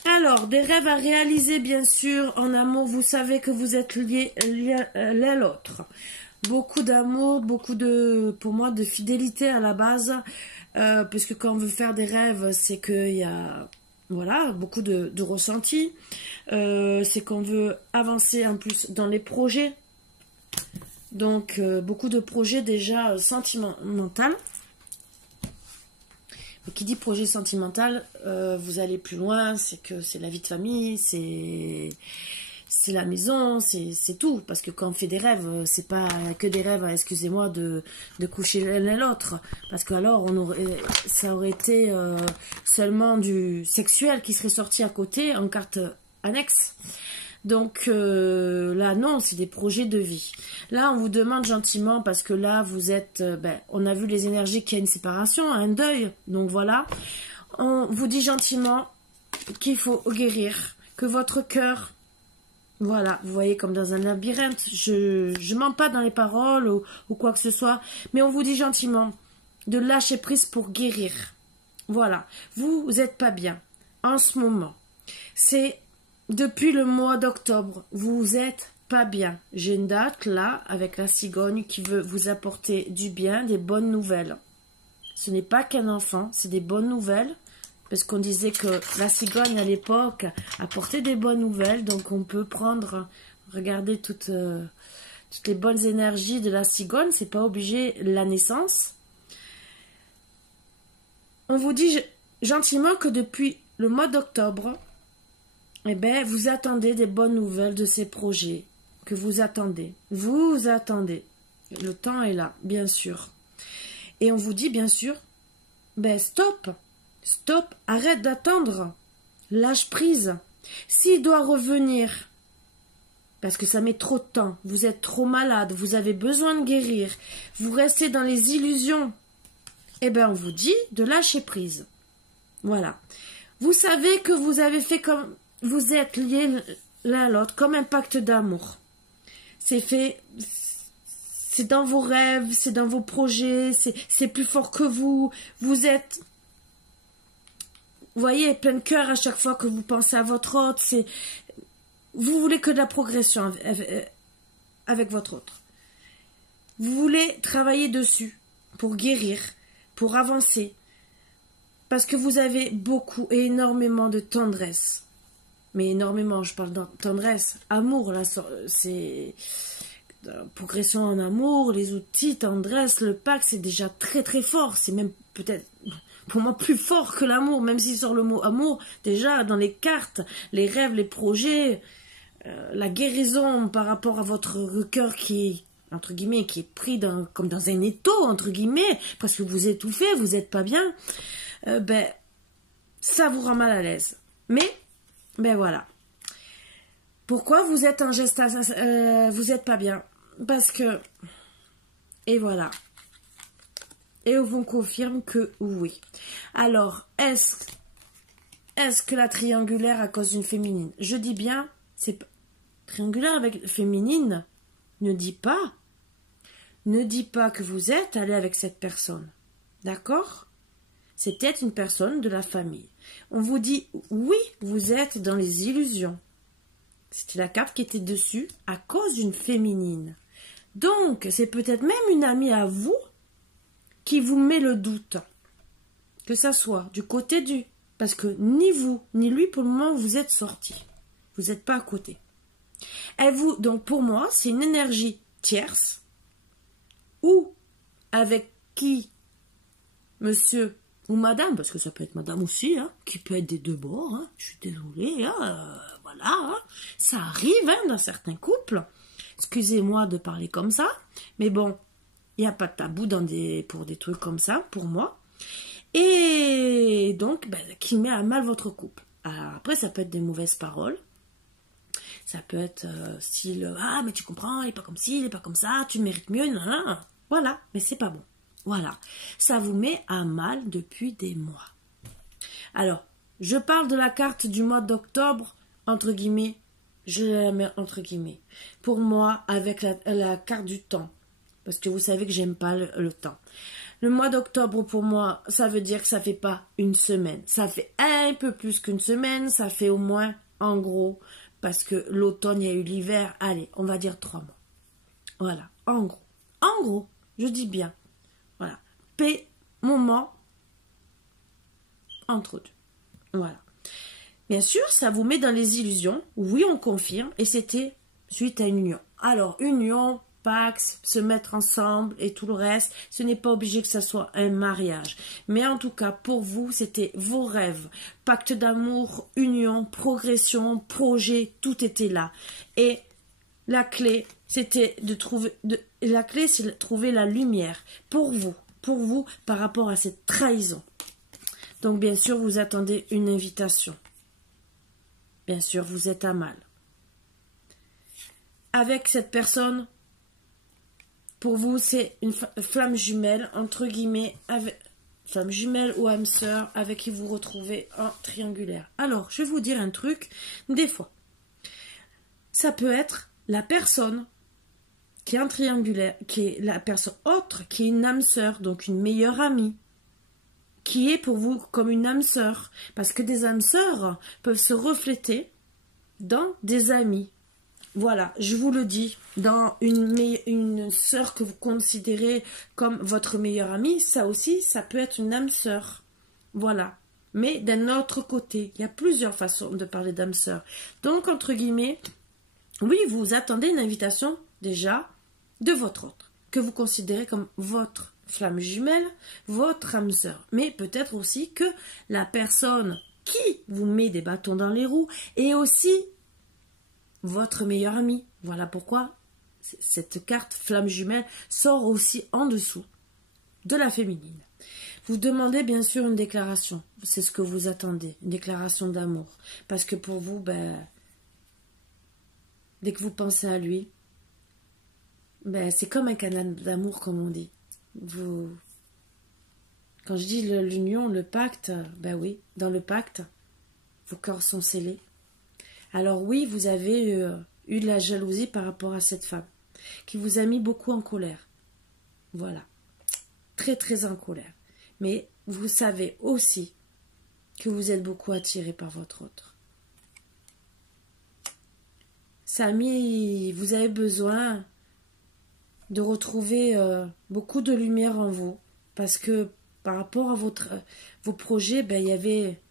Alors, des rêves à réaliser, bien sûr, en amour. Vous savez que vous êtes liés l'un à l'autre. Beaucoup d'amour, beaucoup de, pour moi, de fidélité à la base. Puisque quand on veut faire des rêves, c'est qu'il y a... Voilà, beaucoup de ressentis. C'est qu'on veut avancer en plus dans les projets. Donc, beaucoup de projets déjà sentimentaux. Qui dit projet sentimental, vous allez plus loin, c'est que c'est la vie de famille, c'est la maison, c'est tout. Parce que quand on fait des rêves, c'est pas que des rêves, excusez-moi, de coucher l'un à l'autre. Parce que alors, ça aurait été seulement du sexuel qui serait sorti à côté en carte annexe. Donc là, non, c'est des projets de vie. Là, on vous demande gentiment, parce que là, vous êtes... on a vu les énergies qu'il y a une séparation, un deuil. Donc voilà, on vous dit gentiment qu'il faut guérir, que votre cœur... Voilà, vous voyez, comme dans un labyrinthe. Je mens pas dans les paroles ou quoi que ce soit, mais on vous dit gentiment de lâcher prise pour guérir. Voilà, vous n'êtes pas bien en ce moment. C'est depuis le mois d'octobre, vous êtes pas bien. J'ai une date là avec la cigogne qui veut vous apporter du bien, des bonnes nouvelles. Ce n'est pas qu'un enfant, c'est des bonnes nouvelles. Parce qu'on disait que la cigogne à l'époque apportait des bonnes nouvelles. Donc on peut prendre, regarder toutes les bonnes énergies de la cigogne. C'est pas obligé la naissance. On vous dit gentiment que depuis le mois d'octobre, eh ben, vous attendez des bonnes nouvelles de ces projets. Que vous attendez. Vous attendez. Le temps est là, bien sûr. Et on vous dit bien sûr, ben stop. Stop, arrête d'attendre. Lâche prise. S'il doit revenir, parce que ça met trop de temps, vous êtes trop malade, vous avez besoin de guérir, vous restez dans les illusions, eh bien on vous dit de lâcher prise. Voilà. Vous savez que vous avez fait comme... Vous êtes liés l'un à l'autre, comme un pacte d'amour. C'est fait... C'est dans vos rêves, c'est dans vos projets, c'est plus fort que vous. Vous êtes... Vous voyez, plein de cœur à chaque fois que vous pensez à votre autre. Vous voulez que de la progression avec votre autre. Vous voulez travailler dessus pour guérir, pour avancer. Parce que vous avez beaucoup et énormément de tendresse. Mais énormément, je parle de tendresse. Amour, là, c'est... Progression en amour, les outils, tendresse, le pacte, c'est déjà très très fort. C'est même peut-être... pour moi plus fort que l'amour, même s'il sort le mot amour, déjà dans les cartes, les rêves, les projets, la guérison par rapport à votre cœur qui est, entre guillemets, qui est pris comme dans un étau, entre guillemets, parce que vous étouffez, vous n'êtes pas bien, ça vous rend mal à l'aise. Mais, voilà. Pourquoi vous êtes en gestation, vous n'êtes pas bien? Parce que, et voilà. Et on vous confirme que oui. Alors, est-ce que la triangulaire à cause d'une féminine? Je dis bien, c'est triangulaire avec féminine. Ne dis pas que vous êtes allé avec cette personne. D'accord? C'est peut-être une personne de la famille. On vous dit, oui, vous êtes dans les illusions. C'était la carte qui était dessus à cause d'une féminine. Donc, c'est peut-être même une amie à vous qui vous met le doute. Que ça soit du côté du... Parce que ni vous, ni lui, pour le moment, vous êtes sortis. Vous n'êtes pas à côté. Donc, pour moi, c'est une énergie tierce ou avec qui monsieur ou madame, parce que ça peut être madame aussi, hein, qui peut être des deux bords, hein, je suis désolée, hein, voilà, hein, ça arrive hein, dans certains couples. Excusez-moi de parler comme ça, mais bon, il n'y a pas de tabou pour des trucs comme ça, pour moi. Et donc, qui met à mal votre couple. Alors, après, ça peut être des mauvaises paroles. Ça peut être style, ah, mais tu comprends, il n'est pas comme ci, il n'est pas comme ça, tu mérites mieux, non. Voilà, mais c'est pas bon. Voilà, ça vous met à mal depuis des mois. Alors, je parle de la carte du mois d'octobre, entre guillemets, je la mets entre guillemets. Pour moi, avec la carte du temps, parce que vous savez que j'aime pas le temps. Le mois d'octobre, pour moi, ça veut dire que ça fait pas une semaine. Ça fait un peu plus qu'une semaine, ça fait au moins, en gros, parce que l'automne, il y a eu l'hiver, allez, on va dire 3 mois. Voilà, en gros. En gros, je dis bien. Voilà. Moment entre deux. Voilà. Bien sûr, ça vous met dans les illusions. Oui, on confirme. Et c'était suite à une union. Alors, union, pax, se mettre ensemble et tout le reste, ce n'est pas obligé que ça soit un mariage. Mais en tout cas, pour vous, c'était vos rêves. Pacte d'amour, union, progression, projet, tout était là. Et la clé, c'était de trouver... La clé, c'est de trouver la lumière pour vous, par rapport à cette trahison. Donc, bien sûr, vous attendez une invitation. Bien sûr, vous êtes à mal. avec cette personne, pour vous, c'est une flamme jumelle, entre guillemets, avec, flamme jumelle ou âme sœur, avec qui vous retrouvez en triangulaire. Alors, je vais vous dire un truc, des fois, ça peut être la personne qui est un triangulaire, qui est la personne autre, qui est une âme sœur, donc une meilleure amie, qui est pour vous comme une âme sœur, parce que des âmes sœurs peuvent se refléter dans des amis. Voilà, je vous le dis, dans une sœur que vous considérez comme votre meilleure amie, ça aussi, ça peut être une âme sœur. Voilà. Mais d'un autre côté, il y a plusieurs façons de parler d'âme sœur. Donc, entre guillemets, oui, vous attendez une invitation, déjà, de votre autre, que vous considérez comme votre flamme jumelle, votre âme sœur. Mais peut-être aussi que la personne qui vous met des bâtons dans les roues est aussi votre meilleur ami. Voilà pourquoi cette carte flamme jumelle sort aussi en dessous de la féminine. Vous demandez bien sûr une déclaration. C'est ce que vous attendez, une déclaration d'amour. Parce que pour vous, dès que vous pensez à lui, c'est comme un canal d'amour, comme on dit. Quand je dis l'union, le pacte, oui, dans le pacte, vos corps sont scellés. Alors oui, vous avez eu de la jalousie par rapport à cette femme, qui vous a mis beaucoup en colère. Voilà. Très très en colère. Mais vous savez aussi que vous êtes beaucoup attiré par votre autre. Vous avez besoin de retrouver beaucoup de lumière en vous, parce que par rapport à vos projets, il y avait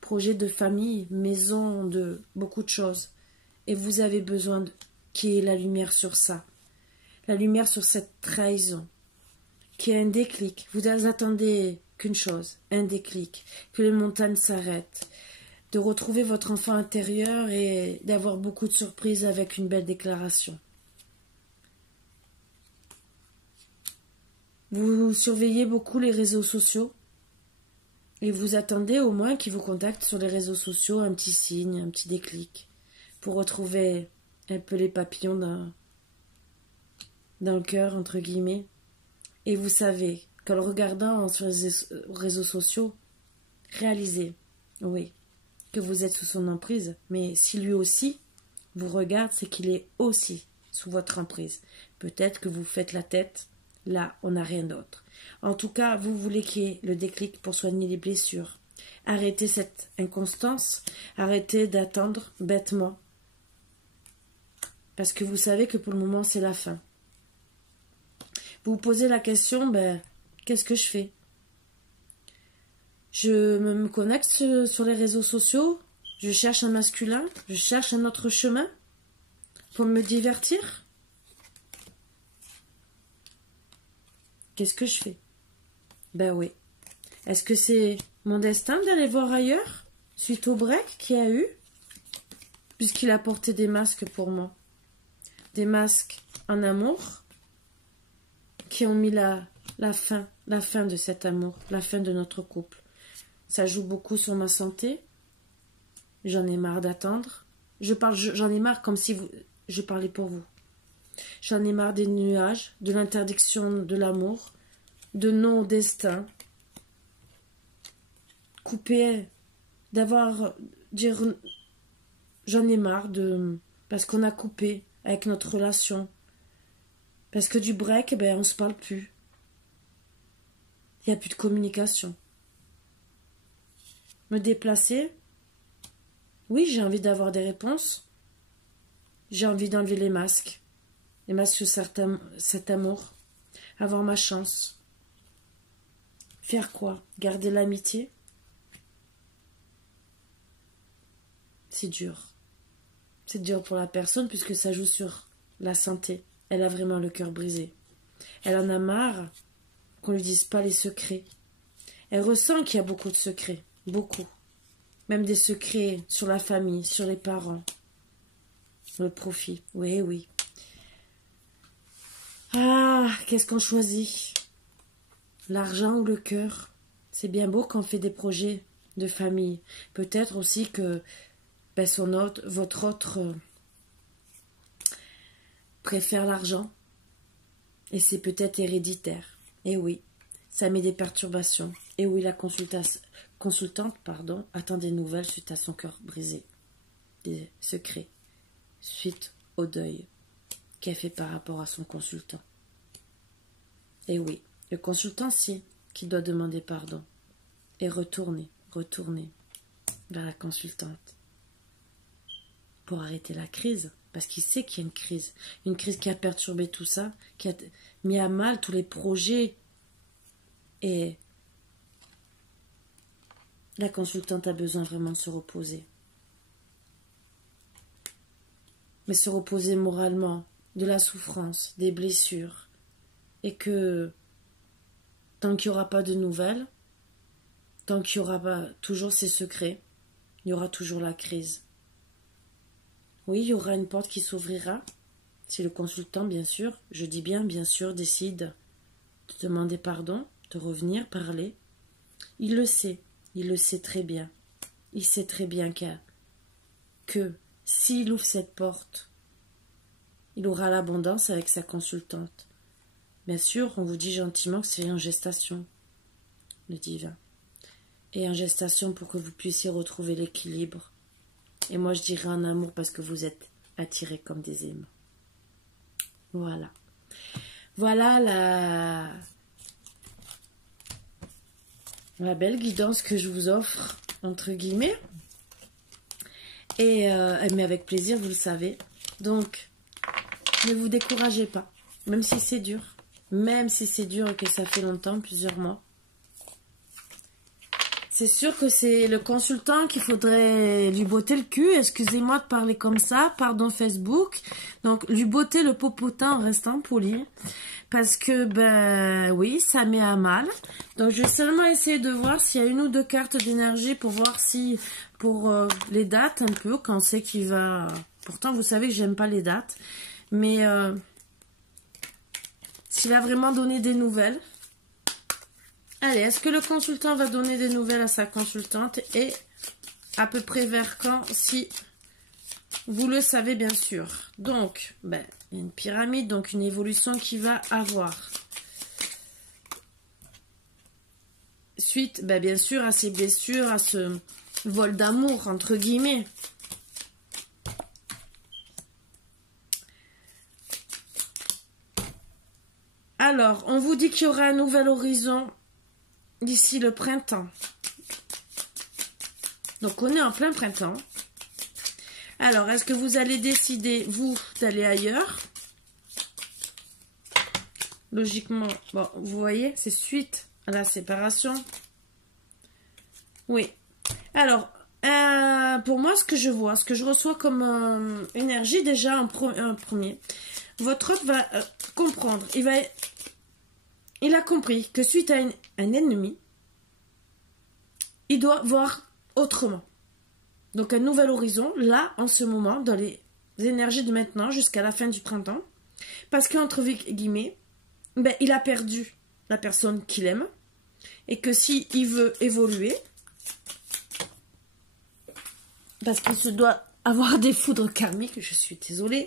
projet de famille, maison, de beaucoup de choses. Et vous avez besoin qu'il y ait la lumière sur ça. La lumière sur cette trahison. Qu'il y ait un déclic. Vous attendez qu'une chose, un déclic. Que les montagnes s'arrêtent. De retrouver votre enfant intérieur et d'avoir beaucoup de surprises avec une belle déclaration. Vous surveillez beaucoup les réseaux sociaux. Et vous attendez au moins qu'il vous contacte sur les réseaux sociaux, un petit signe, un petit déclic, pour retrouver un peu les papillons dans le cœur, entre guillemets. Et vous savez qu'en le regardant sur les réseaux sociaux, réalisez, oui, que vous êtes sous son emprise, mais si lui aussi vous regarde, c'est qu'il est aussi sous votre emprise. Peut-être que vous faites la tête, là, on n'a rien d'autre. En tout cas, vous voulez qu'il y ait le déclic pour soigner les blessures. Arrêtez cette inconstance, arrêtez d'attendre bêtement. Parce que vous savez que pour le moment, c'est la fin. Vous vous posez la question, qu'est-ce que je fais? Je me connecte sur les réseaux sociaux, je cherche un masculin, je cherche un autre chemin pour me divertir. Qu'est-ce que je fais? Oui. Est-ce que c'est mon destin d'aller voir ailleurs, suite au break qu'il y a eu, puisqu'il a porté des masques pour moi? Des masques en amour, qui ont mis la fin de cet amour, la fin de notre couple. Ça joue beaucoup sur ma santé. J'en ai marre d'attendre. J'en ai marre comme si je parlais pour vous. J'en ai marre des nuages, de l'interdiction de l'amour, de non-destin. Couper, j'en ai marre parce qu'on a coupé avec notre relation. Parce que du break, on se parle plus. Il n'y a plus de communication. Me déplacer, oui, j'ai envie d'avoir des réponses. J'ai envie d'enlever les masques sur cet amour. Avoir ma chance. Faire quoi? Garder l'amitié? C'est dur. C'est dur pour la personne puisque ça joue sur la santé. Elle a vraiment le cœur brisé. Elle en a marre qu'on lui dise pas les secrets. Elle ressent qu'il y a beaucoup de secrets. Beaucoup. Même des secrets sur la famille, sur les parents. Le profit. Oui, oui. Ah, qu'est-ce qu'on choisit? L'argent ou le cœur? C'est bien beau quand on fait des projets de famille. Peut-être aussi que votre autre préfère l'argent. Et c'est peut-être héréditaire. Et oui, ça met des perturbations. Et oui, la consultante attend des nouvelles suite à son cœur brisé. Des secrets suite au deuil qu'elle fait par rapport à son consultant. Et oui, le consultant, c'est qui doit demander pardon et retourner vers la consultante pour arrêter la crise, parce qu'il sait qu'il y a une crise qui a perturbé tout ça, qui a mis à mal tous les projets, et la consultante a besoin vraiment de se reposer. Mais se reposer moralement, de la souffrance, des blessures, et que tant qu'il n'y aura pas de nouvelles, tant qu'il n'y aura pas toujours ces secrets, il y aura toujours la crise. Oui, il y aura une porte qui s'ouvrira, si le consultant, bien sûr, je dis bien, bien sûr, décide de demander pardon, de revenir parler. Il le sait très bien. Il sait très bien que s'il ouvre cette porte, il aura l'abondance avec sa consultante. Bien sûr, on vous dit gentiment que c'est en gestation, le divin. Et en gestation pour que vous puissiez retrouver l'équilibre. Et moi, je dirais en amour parce que vous êtes attirés comme des aimants. Voilà. Voilà la belle guidance que je vous offre, entre guillemets. Et mais avec plaisir, vous le savez. Donc, ne vous découragez pas, même si c'est dur. Même si c'est dur et que ça fait longtemps, plusieurs mois. C'est sûr que c'est le consultant qu'il faudrait lui botter le cul. Excusez-moi de parler comme ça. Pardon Facebook. Donc, lui botter le popotin en restant poli. Parce que, ben, oui, ça met à mal. Donc, je vais seulement essayer de voir s'il y a une ou deux cartes d'énergie pour voir si, pour les dates un peu, quand c'est qu'il va... Pourtant, vous savez que j'aime pas les dates. Mais, s'il a vraiment donné des nouvelles... Allez, est-ce que le consultant va donner des nouvelles à sa consultante et à peu près vers quand, si vous le savez bien sûr. Donc, ben, il y a une pyramide, donc une évolution qui va avoir. Suite, ben, bien sûr, à ces blessures, à ce vol d'amour, entre guillemets. Alors, on vous dit qu'il y aura un nouvel horizon d'ici le printemps. Donc, on est en plein printemps. Alors, est-ce que vous allez décider, vous, d'aller ailleurs? Logiquement, bon, vous voyez, c'est suite à la séparation. Oui. Alors, pour moi, ce que je vois, ce que je reçois comme énergie, déjà, en premier, votre hôte va comprendre. Il a compris que suite à un ennemi, il doit voir autrement. Donc un nouvel horizon, là, en ce moment, dans les énergies de maintenant jusqu'à la fin du printemps. Parce qu'entre guillemets, ben, il a perdu la personne qu'il aime. Et que s'il veut évoluer, parce qu'il se doit avoir des foudres karmiques, je suis désolée.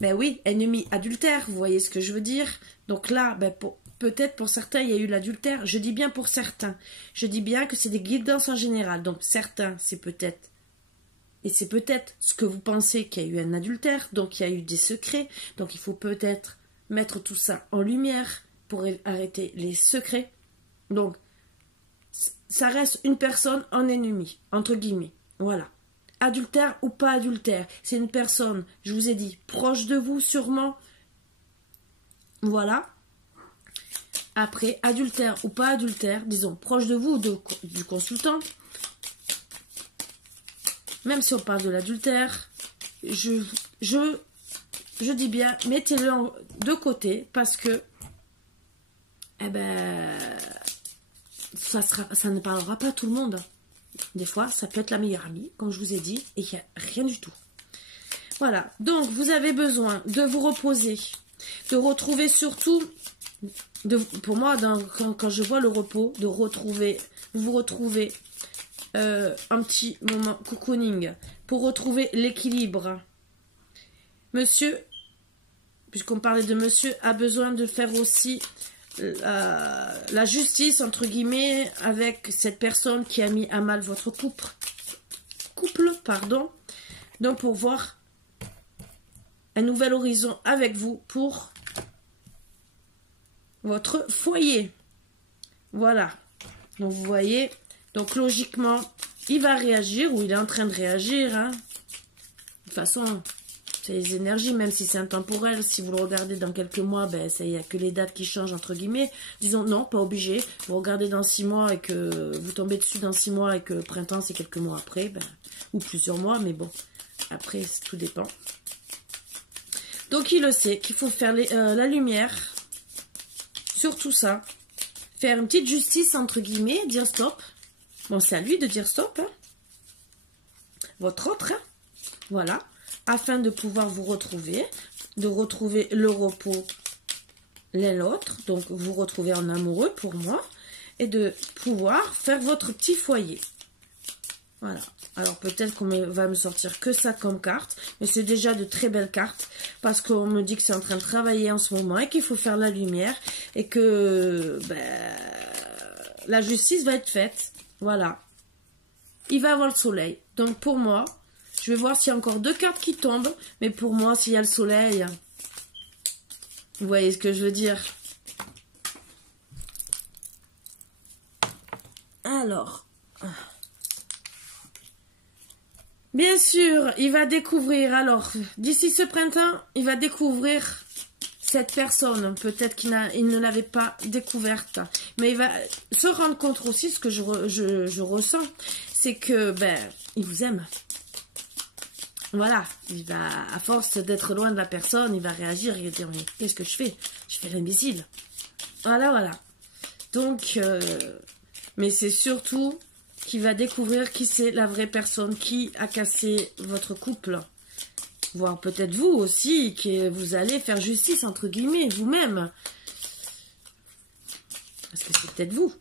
Ben oui, ennemi adultère, vous voyez ce que je veux dire. Donc là, ben peut-être pour certains, il y a eu l'adultère. Je dis bien pour certains. Je dis bien que c'est des guidances en général. Donc certains, c'est peut-être... Et c'est peut-être ce que vous pensez qu'il y a eu un adultère. Donc il y a eu des secrets. Donc il faut peut-être mettre tout ça en lumière pour arrêter les secrets. Donc ça reste une personne en ennemi, entre guillemets. Voilà. Adultère ou pas adultère. C'est une personne, je vous ai dit, proche de vous sûrement. Voilà. Après, adultère ou pas adultère, disons, proche de vous ou du consultant, même si on parle de l'adultère, je dis bien, mettez-le de côté parce que, eh ben, ça ne parlera pas à tout le monde. Des fois, ça peut être la meilleure amie, comme je vous ai dit, et il n'y a rien du tout. Voilà, donc vous avez besoin de vous reposer, de retrouver surtout... pour moi, quand je vois le repos, de vous retrouver un petit moment cocooning pour retrouver l'équilibre. Monsieur, puisqu'on parlait de monsieur, a besoin de faire aussi la justice, entre guillemets, avec cette personne qui a mis à mal votre couple, pardon. Donc, pour voir un nouvel horizon avec vous pour votre foyer. Voilà. Donc, vous voyez, donc logiquement, il va réagir, ou il est en train de réagir. Hein. De toute façon, c'est les énergies, même si c'est intemporel. Si vous le regardez dans quelques mois, ben, il n'y a que les dates qui changent, entre guillemets. Disons, non, pas obligé. Vous regardez dans 6 mois et que vous tombez dessus dans 6 mois et que le printemps, c'est quelques mois après, ben, ou plusieurs mois, mais bon, après, tout dépend. Donc, il le sait qu'il faut faire la lumière sur tout ça. Faire une petite justice, entre guillemets, dire stop. Bon, c'est à lui de dire stop. Hein. Votre autre, hein. Voilà. Afin de pouvoir vous retrouver, de retrouver le repos l'un l'autre. Donc, vous retrouver en amoureux pour moi. Et de pouvoir faire votre petit foyer. Voilà. Alors, peut-être qu'on va me sortir que ça comme carte. Mais c'est déjà de très belles cartes. Parce qu'on me dit que c'est en train de travailler en ce moment. Et qu'il faut faire la lumière. Et que ben, la justice va être faite. Voilà. Il va avoir le soleil. Donc, pour moi, je vais voir s'il y a encore 2 cartes qui tombent. Mais pour moi, s'il y a le soleil, vous voyez ce que je veux dire. Alors, bien sûr, il va découvrir. Alors, d'ici ce printemps, il va découvrir cette personne. Peut-être qu'il ne l'avait pas découverte. Mais il va se rendre compte aussi, ce que je ressens, c'est que, ben, il vous aime. Voilà, il va, à force d'être loin de la personne, il va réagir, il va dire, mais qu'est-ce que je fais? Je fais l'imbécile. Voilà, voilà. Donc, mais c'est surtout qu'il va découvrir qui c'est la vraie personne qui a cassé votre couple. Voire peut-être vous aussi, que vous allez faire justice, entre guillemets, vous-même. Parce que c'est peut-être vous.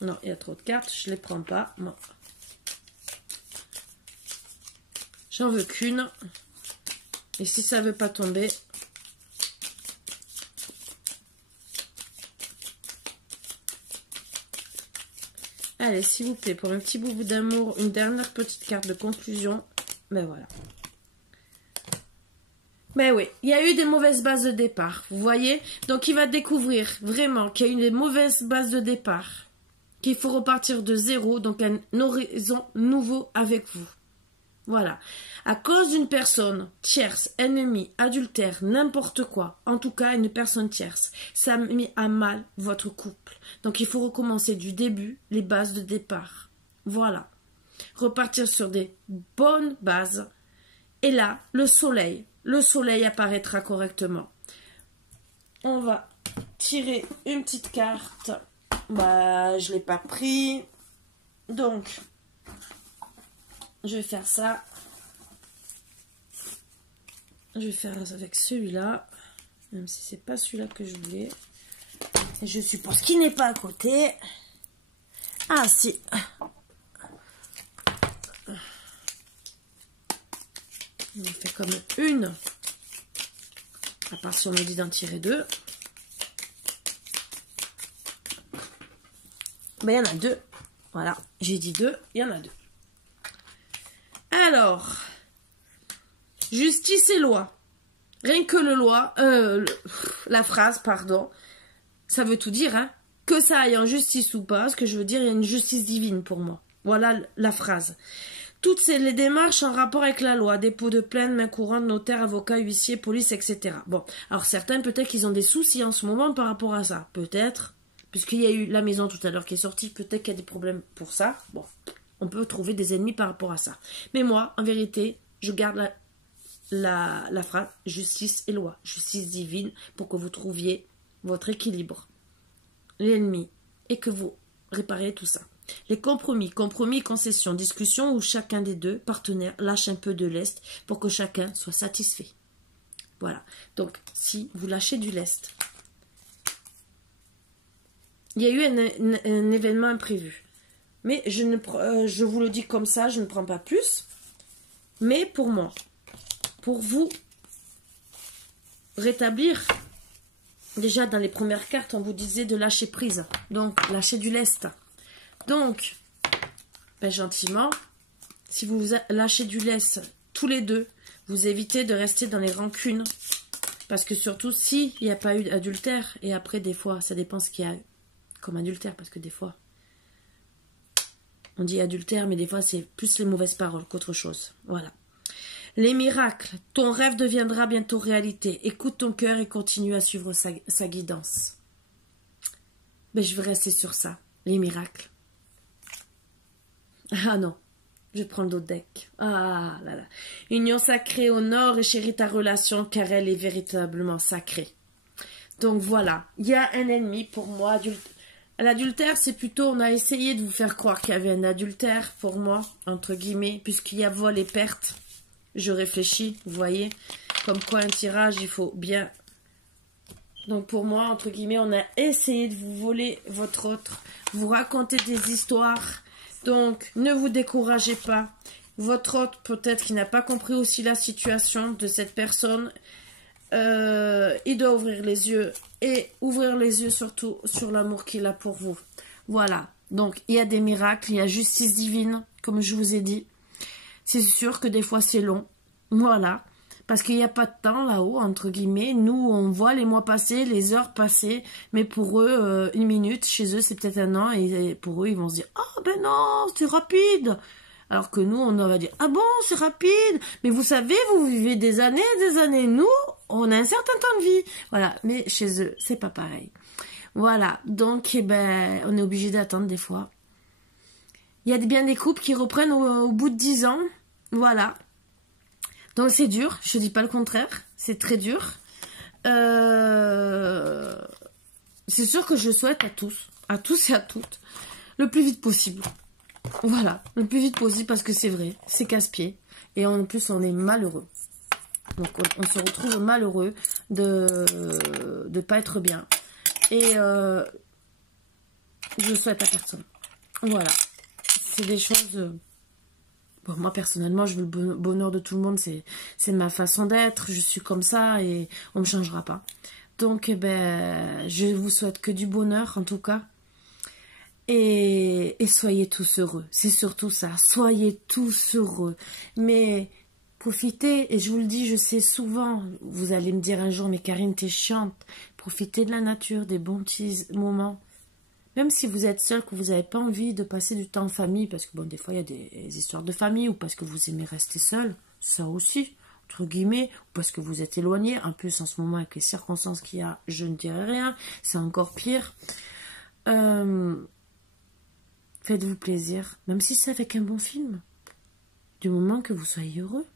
Non, il y a trop de cartes, je ne les prends pas. Non. J'en veux qu'une. Et si ça ne veut pas tomber... Allez, s'il vous plaît, pour un petit bout d'amour, une dernière petite carte de conclusion. Ben voilà. Ben oui, il y a eu des mauvaises bases de départ, vous voyez. Donc il va découvrir vraiment qu'il y a eu des mauvaises bases de départ. Qu'il faut repartir de zéro, donc un horizon nouveau avec vous. Voilà. À cause d'une personne tierce, ennemie, adultère, n'importe quoi, en tout cas une personne tierce, ça a mis à mal votre couple. Donc il faut recommencer du début, les bases de départ. Voilà. Repartir sur des bonnes bases. Et là, le soleil apparaîtra correctement. On va tirer une petite carte. Bah, je ne l'ai pas pris. Donc, je vais faire ça. Je vais faire avec celui-là. Même si c'est pas celui-là que je voulais. Et je suppose qu'il n'est pas à côté. Ah, si. On fait comme une. À part si on me dit d'en tirer 2. Ben, il y en a 2. Voilà. J'ai dit 2. Il y en a 2. Alors. Justice et loi. Rien que la phrase, pardon. Ça veut tout dire, hein. Que ça aille en justice ou pas. Ce que je veux dire, il y a une justice divine pour moi. Voilà la phrase. Toutes les démarches en rapport avec la loi, dépôt de plainte, main courante, notaire, avocat, huissier, police, etc. Bon, alors certains, peut-être qu'ils ont des soucis en ce moment par rapport à ça. Peut-être, puisqu'il y a eu la maison tout à l'heure qui est sortie, peut-être qu'il y a des problèmes pour ça. Bon, on peut trouver des ennemis par rapport à ça. Mais moi, en vérité, je garde la phrase justice et loi, justice divine, pour que vous trouviez votre équilibre, l'ennemi, et que vous réparez tout ça. Les compromis, concessions, discussions où chacun des deux partenaires lâche un peu de lest pour que chacun soit satisfait. Voilà. Donc, si vous lâchez du lest, il y a eu un événement imprévu. Mais je vous le dis comme ça, je ne prends pas plus. Mais pour moi, pour vous, rétablir. Déjà, dans les premières cartes, on vous disait de lâcher prise. Donc, lâcher du lest. Donc, ben, gentiment, si vous lâchez du lest tous les deux, vous évitez de rester dans les rancunes. Parce que surtout, s'il n'y a pas eu d'adultère, et après, des fois, ça dépend ce qu'il y a comme adultère, parce que des fois, on dit adultère, mais des fois, c'est plus les mauvaises paroles qu'autre chose. Voilà. Les miracles. Ton rêve deviendra bientôt réalité. Écoute ton cœur et continue à suivre sa guidance. Mais je vais rester sur ça. Les miracles. Ah non. Je vais prendre l'autre deck. Ah là là. Union sacrée au nord et chéris ta relation car elle est véritablement sacrée. Donc voilà. Il y a un ennemi pour moi. L'adultère, c'est plutôt, on a essayé de vous faire croire qu'il y avait un adultère pour moi, entre guillemets, puisqu'il y a vol et perte. Je réfléchis, vous voyez, comme quoi un tirage, il faut bien... Donc pour moi, entre guillemets, on a essayé de vous voler votre autre, vous raconter des histoires. Donc, ne vous découragez pas. Votre autre, peut-être qu'il n'a pas compris aussi la situation de cette personne. Il doit ouvrir les yeux et ouvrir les yeux surtout sur l'amour qu'il a pour vous. Voilà, donc il y a des miracles, il y a justice divine, comme je vous ai dit. C'est sûr que des fois c'est long, voilà, parce qu'il n'y a pas de temps là-haut, entre guillemets. Nous, on voit les mois passer, les heures passer, mais pour eux, une minute, chez eux, c'est peut-être un an, et pour eux, ils vont se dire « Oh, ben non, c'est rapide !» Alors que nous, on va dire « Ah bon, c'est rapide !» Mais vous savez, vous vivez des années et des années. Nous, on a un certain temps de vie. Voilà, mais chez eux, c'est pas pareil. Voilà, donc, eh ben, on est obligé d'attendre des fois. Il y a bien des couples qui reprennent au bout de 10 ans. Voilà. Donc c'est dur, je dis pas le contraire, c'est très dur. C'est sûr que je souhaite à tous et à toutes, le plus vite possible. Voilà, le plus vite possible parce que c'est vrai, c'est casse-pied. Et en plus, on est malheureux. Donc on se retrouve malheureux de pas être bien. Et je souhaite à personne. Voilà. C'est des choses... Bon, moi, personnellement, je veux le bonheur de tout le monde. C'est ma façon d'être. Je suis comme ça et on ne me changera pas. Donc, eh ben, je vous souhaite que du bonheur, en tout cas. Et soyez tous heureux. C'est surtout ça. Soyez tous heureux. Mais profitez, et je vous le dis, je sais souvent, vous allez me dire un jour, mais Karine, t'es chiante. Profitez de la nature, des bons petits moments. Même si vous êtes seul, que vous n'avez pas envie de passer du temps en famille, parce que bon, des fois il y a des histoires de famille, ou parce que vous aimez rester seul, ça aussi, entre guillemets, ou parce que vous êtes éloigné. En plus, en ce moment, avec les circonstances qu'il y a, je ne dirais rien, c'est encore pire. Faites-vous plaisir, même si c'est avec un bon film, du moment que vous soyez heureux.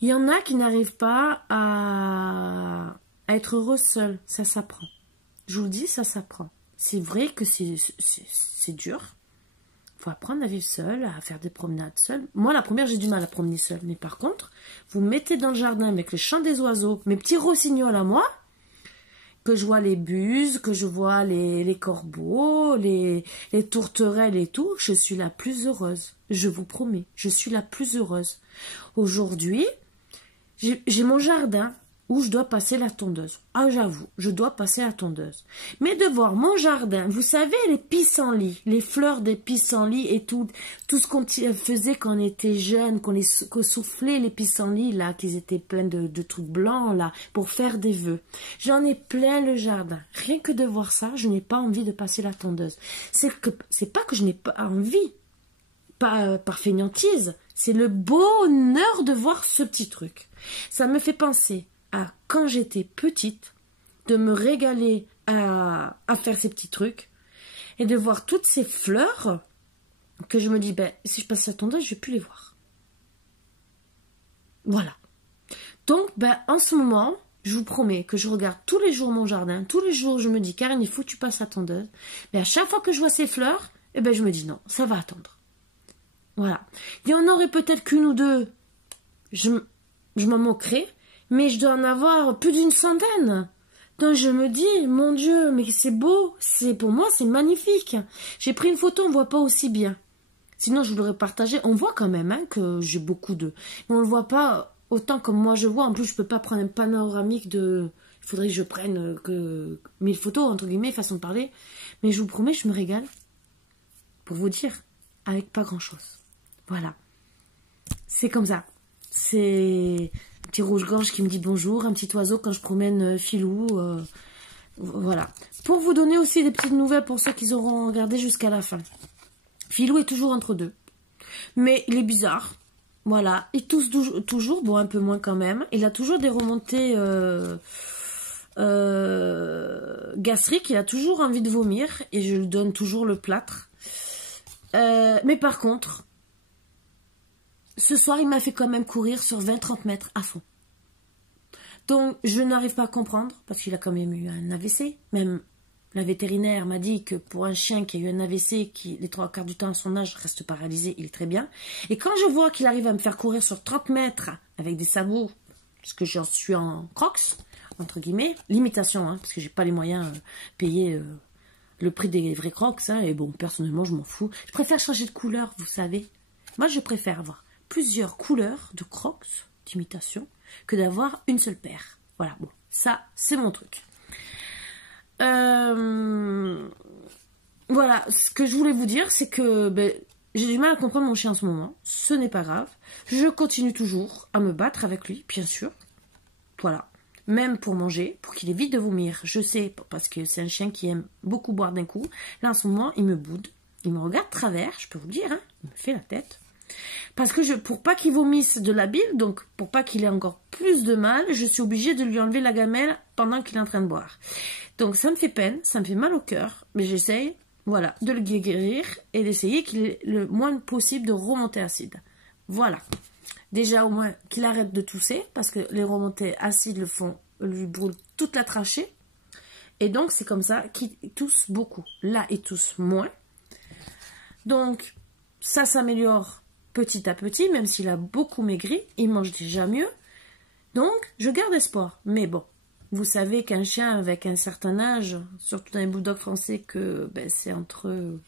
Il y en a qui n'arrivent pas à être heureux seuls, ça s'apprend. Je vous le dis, ça s'apprend. C'est vrai que c'est dur. Il faut apprendre à vivre seul, à faire des promenades seul. Moi, la première, j'ai du mal à promener seul. Mais par contre, vous me mettez dans le jardin avec le chant des oiseaux, mes petits rossignols à moi, que je vois les buses, que je vois les corbeaux, les tourterelles et tout, je suis la plus heureuse. Je vous promets, je suis la plus heureuse. Aujourd'hui, j'ai mon jardin où je dois passer la tondeuse. Ah, j'avoue, je dois passer la tondeuse. Mais de voir mon jardin, vous savez, les pissenlits, les fleurs des pissenlits et tout ce qu'on faisait quand on était jeune, qu'on soufflait les pissenlits, là, qu'ils étaient pleins de trucs blancs, là, pour faire des vœux. J'en ai plein le jardin. Rien que de voir ça, je n'ai pas envie de passer la tondeuse. C'est pas que je n'ai pas envie, pas par fainéantise, c'est le bonheur de voir ce petit truc. Ça me fait penser à quand j'étais petite, de me régaler à faire ces petits trucs et de voir toutes ces fleurs que je me dis, ben, si je passe la tondeuse, je ne vais plus les voir. Voilà. Donc, ben, en ce moment, je vous promets que je regarde tous les jours mon jardin, tous les jours je me dis, Karine, il faut que tu passes la tondeuse. Mais à chaque fois que je vois ces fleurs, eh ben, je me dis non, ça va attendre. Voilà. Il y en aurait peut-être qu'une ou deux, je m'en moquerai, mais je dois en avoir plus d'une centaine. Donc je me dis, mon Dieu, mais c'est beau, pour moi c'est magnifique. J'ai pris une photo, on ne voit pas aussi bien. Sinon je vous l'aurais partagé. On voit quand même hein, que j'ai beaucoup de... Mais on ne le voit pas autant comme moi je vois. En plus, je peux pas prendre un panoramique de... Il faudrait que je prenne que 1000 photos, entre guillemets, façon de parler. Mais je vous promets, je me régale. Pour vous dire, avec pas grand-chose. Voilà. C'est comme ça. C'est un petit rouge-gorge qui me dit bonjour, un petit oiseau quand je promène Filou. Voilà. Pour vous donner aussi des petites nouvelles pour ceux qui auront regardé jusqu'à la fin. Filou est toujours entre deux. Mais il est bizarre. Voilà. Il tousse toujours, bon un peu moins quand même. Il a toujours des remontées gastriques. Il a toujours envie de vomir. Et je lui donne toujours le plâtre. Mais par contre, ce soir, il m'a fait quand même courir sur 20-30 mètres à fond. Donc, je n'arrive pas à comprendre, parce qu'il a quand même eu un AVC. Même la vétérinaire m'a dit que pour un chien qui a eu un AVC, qui les 3/4 du temps à son âge reste paralysé, il est très bien. Et quand je vois qu'il arrive à me faire courir sur 30 mètres avec des sabots, parce que j'en suis en crocs, entre guillemets, limitation, hein, parce que j'ai pas les moyens de payer le prix des vrais crocs, hein, et bon, personnellement, je m'en fous. Je préfère changer de couleur, vous savez. Moi, je préfère avoir plusieurs couleurs de crocs, d'imitation, que d'avoir une seule paire. Voilà, bon, ça, c'est mon truc. Voilà, ce que je voulais vous dire, c'est que j'ai du mal à comprendre mon chien en ce moment. Ce n'est pas grave. Je continue toujours à me battre avec lui, bien sûr. Voilà. Même pour manger, pour qu'il évite de vomir. Je sais, parce que c'est un chien qui aime beaucoup boire d'un coup. Là, en ce moment, il me boude. Il me regarde de travers, je peux vous le dire, hein. Il me fait la tête. Parce que pour pas qu'il vomisse de la bile, donc pour pas qu'il ait encore plus de mal, je suis obligée de lui enlever la gamelle pendant qu'il est en train de boire. Donc ça me fait peine, ça me fait mal au cœur, mais j'essaye, voilà, de le guérir et d'essayer qu'il ait le moins possible de remontées acides. Voilà. Déjà au moins qu'il arrête de tousser, parce que les remontées acides lui brûlent toute la trachée. Et donc c'est comme ça qu'il tousse beaucoup. Là, il tousse moins. Donc ça s'améliore petit à petit, même s'il a beaucoup maigri, il mange déjà mieux. Donc, je garde espoir. Mais bon, vous savez qu'un chien avec un certain âge, surtout dans les bulldogs français, que c'est entre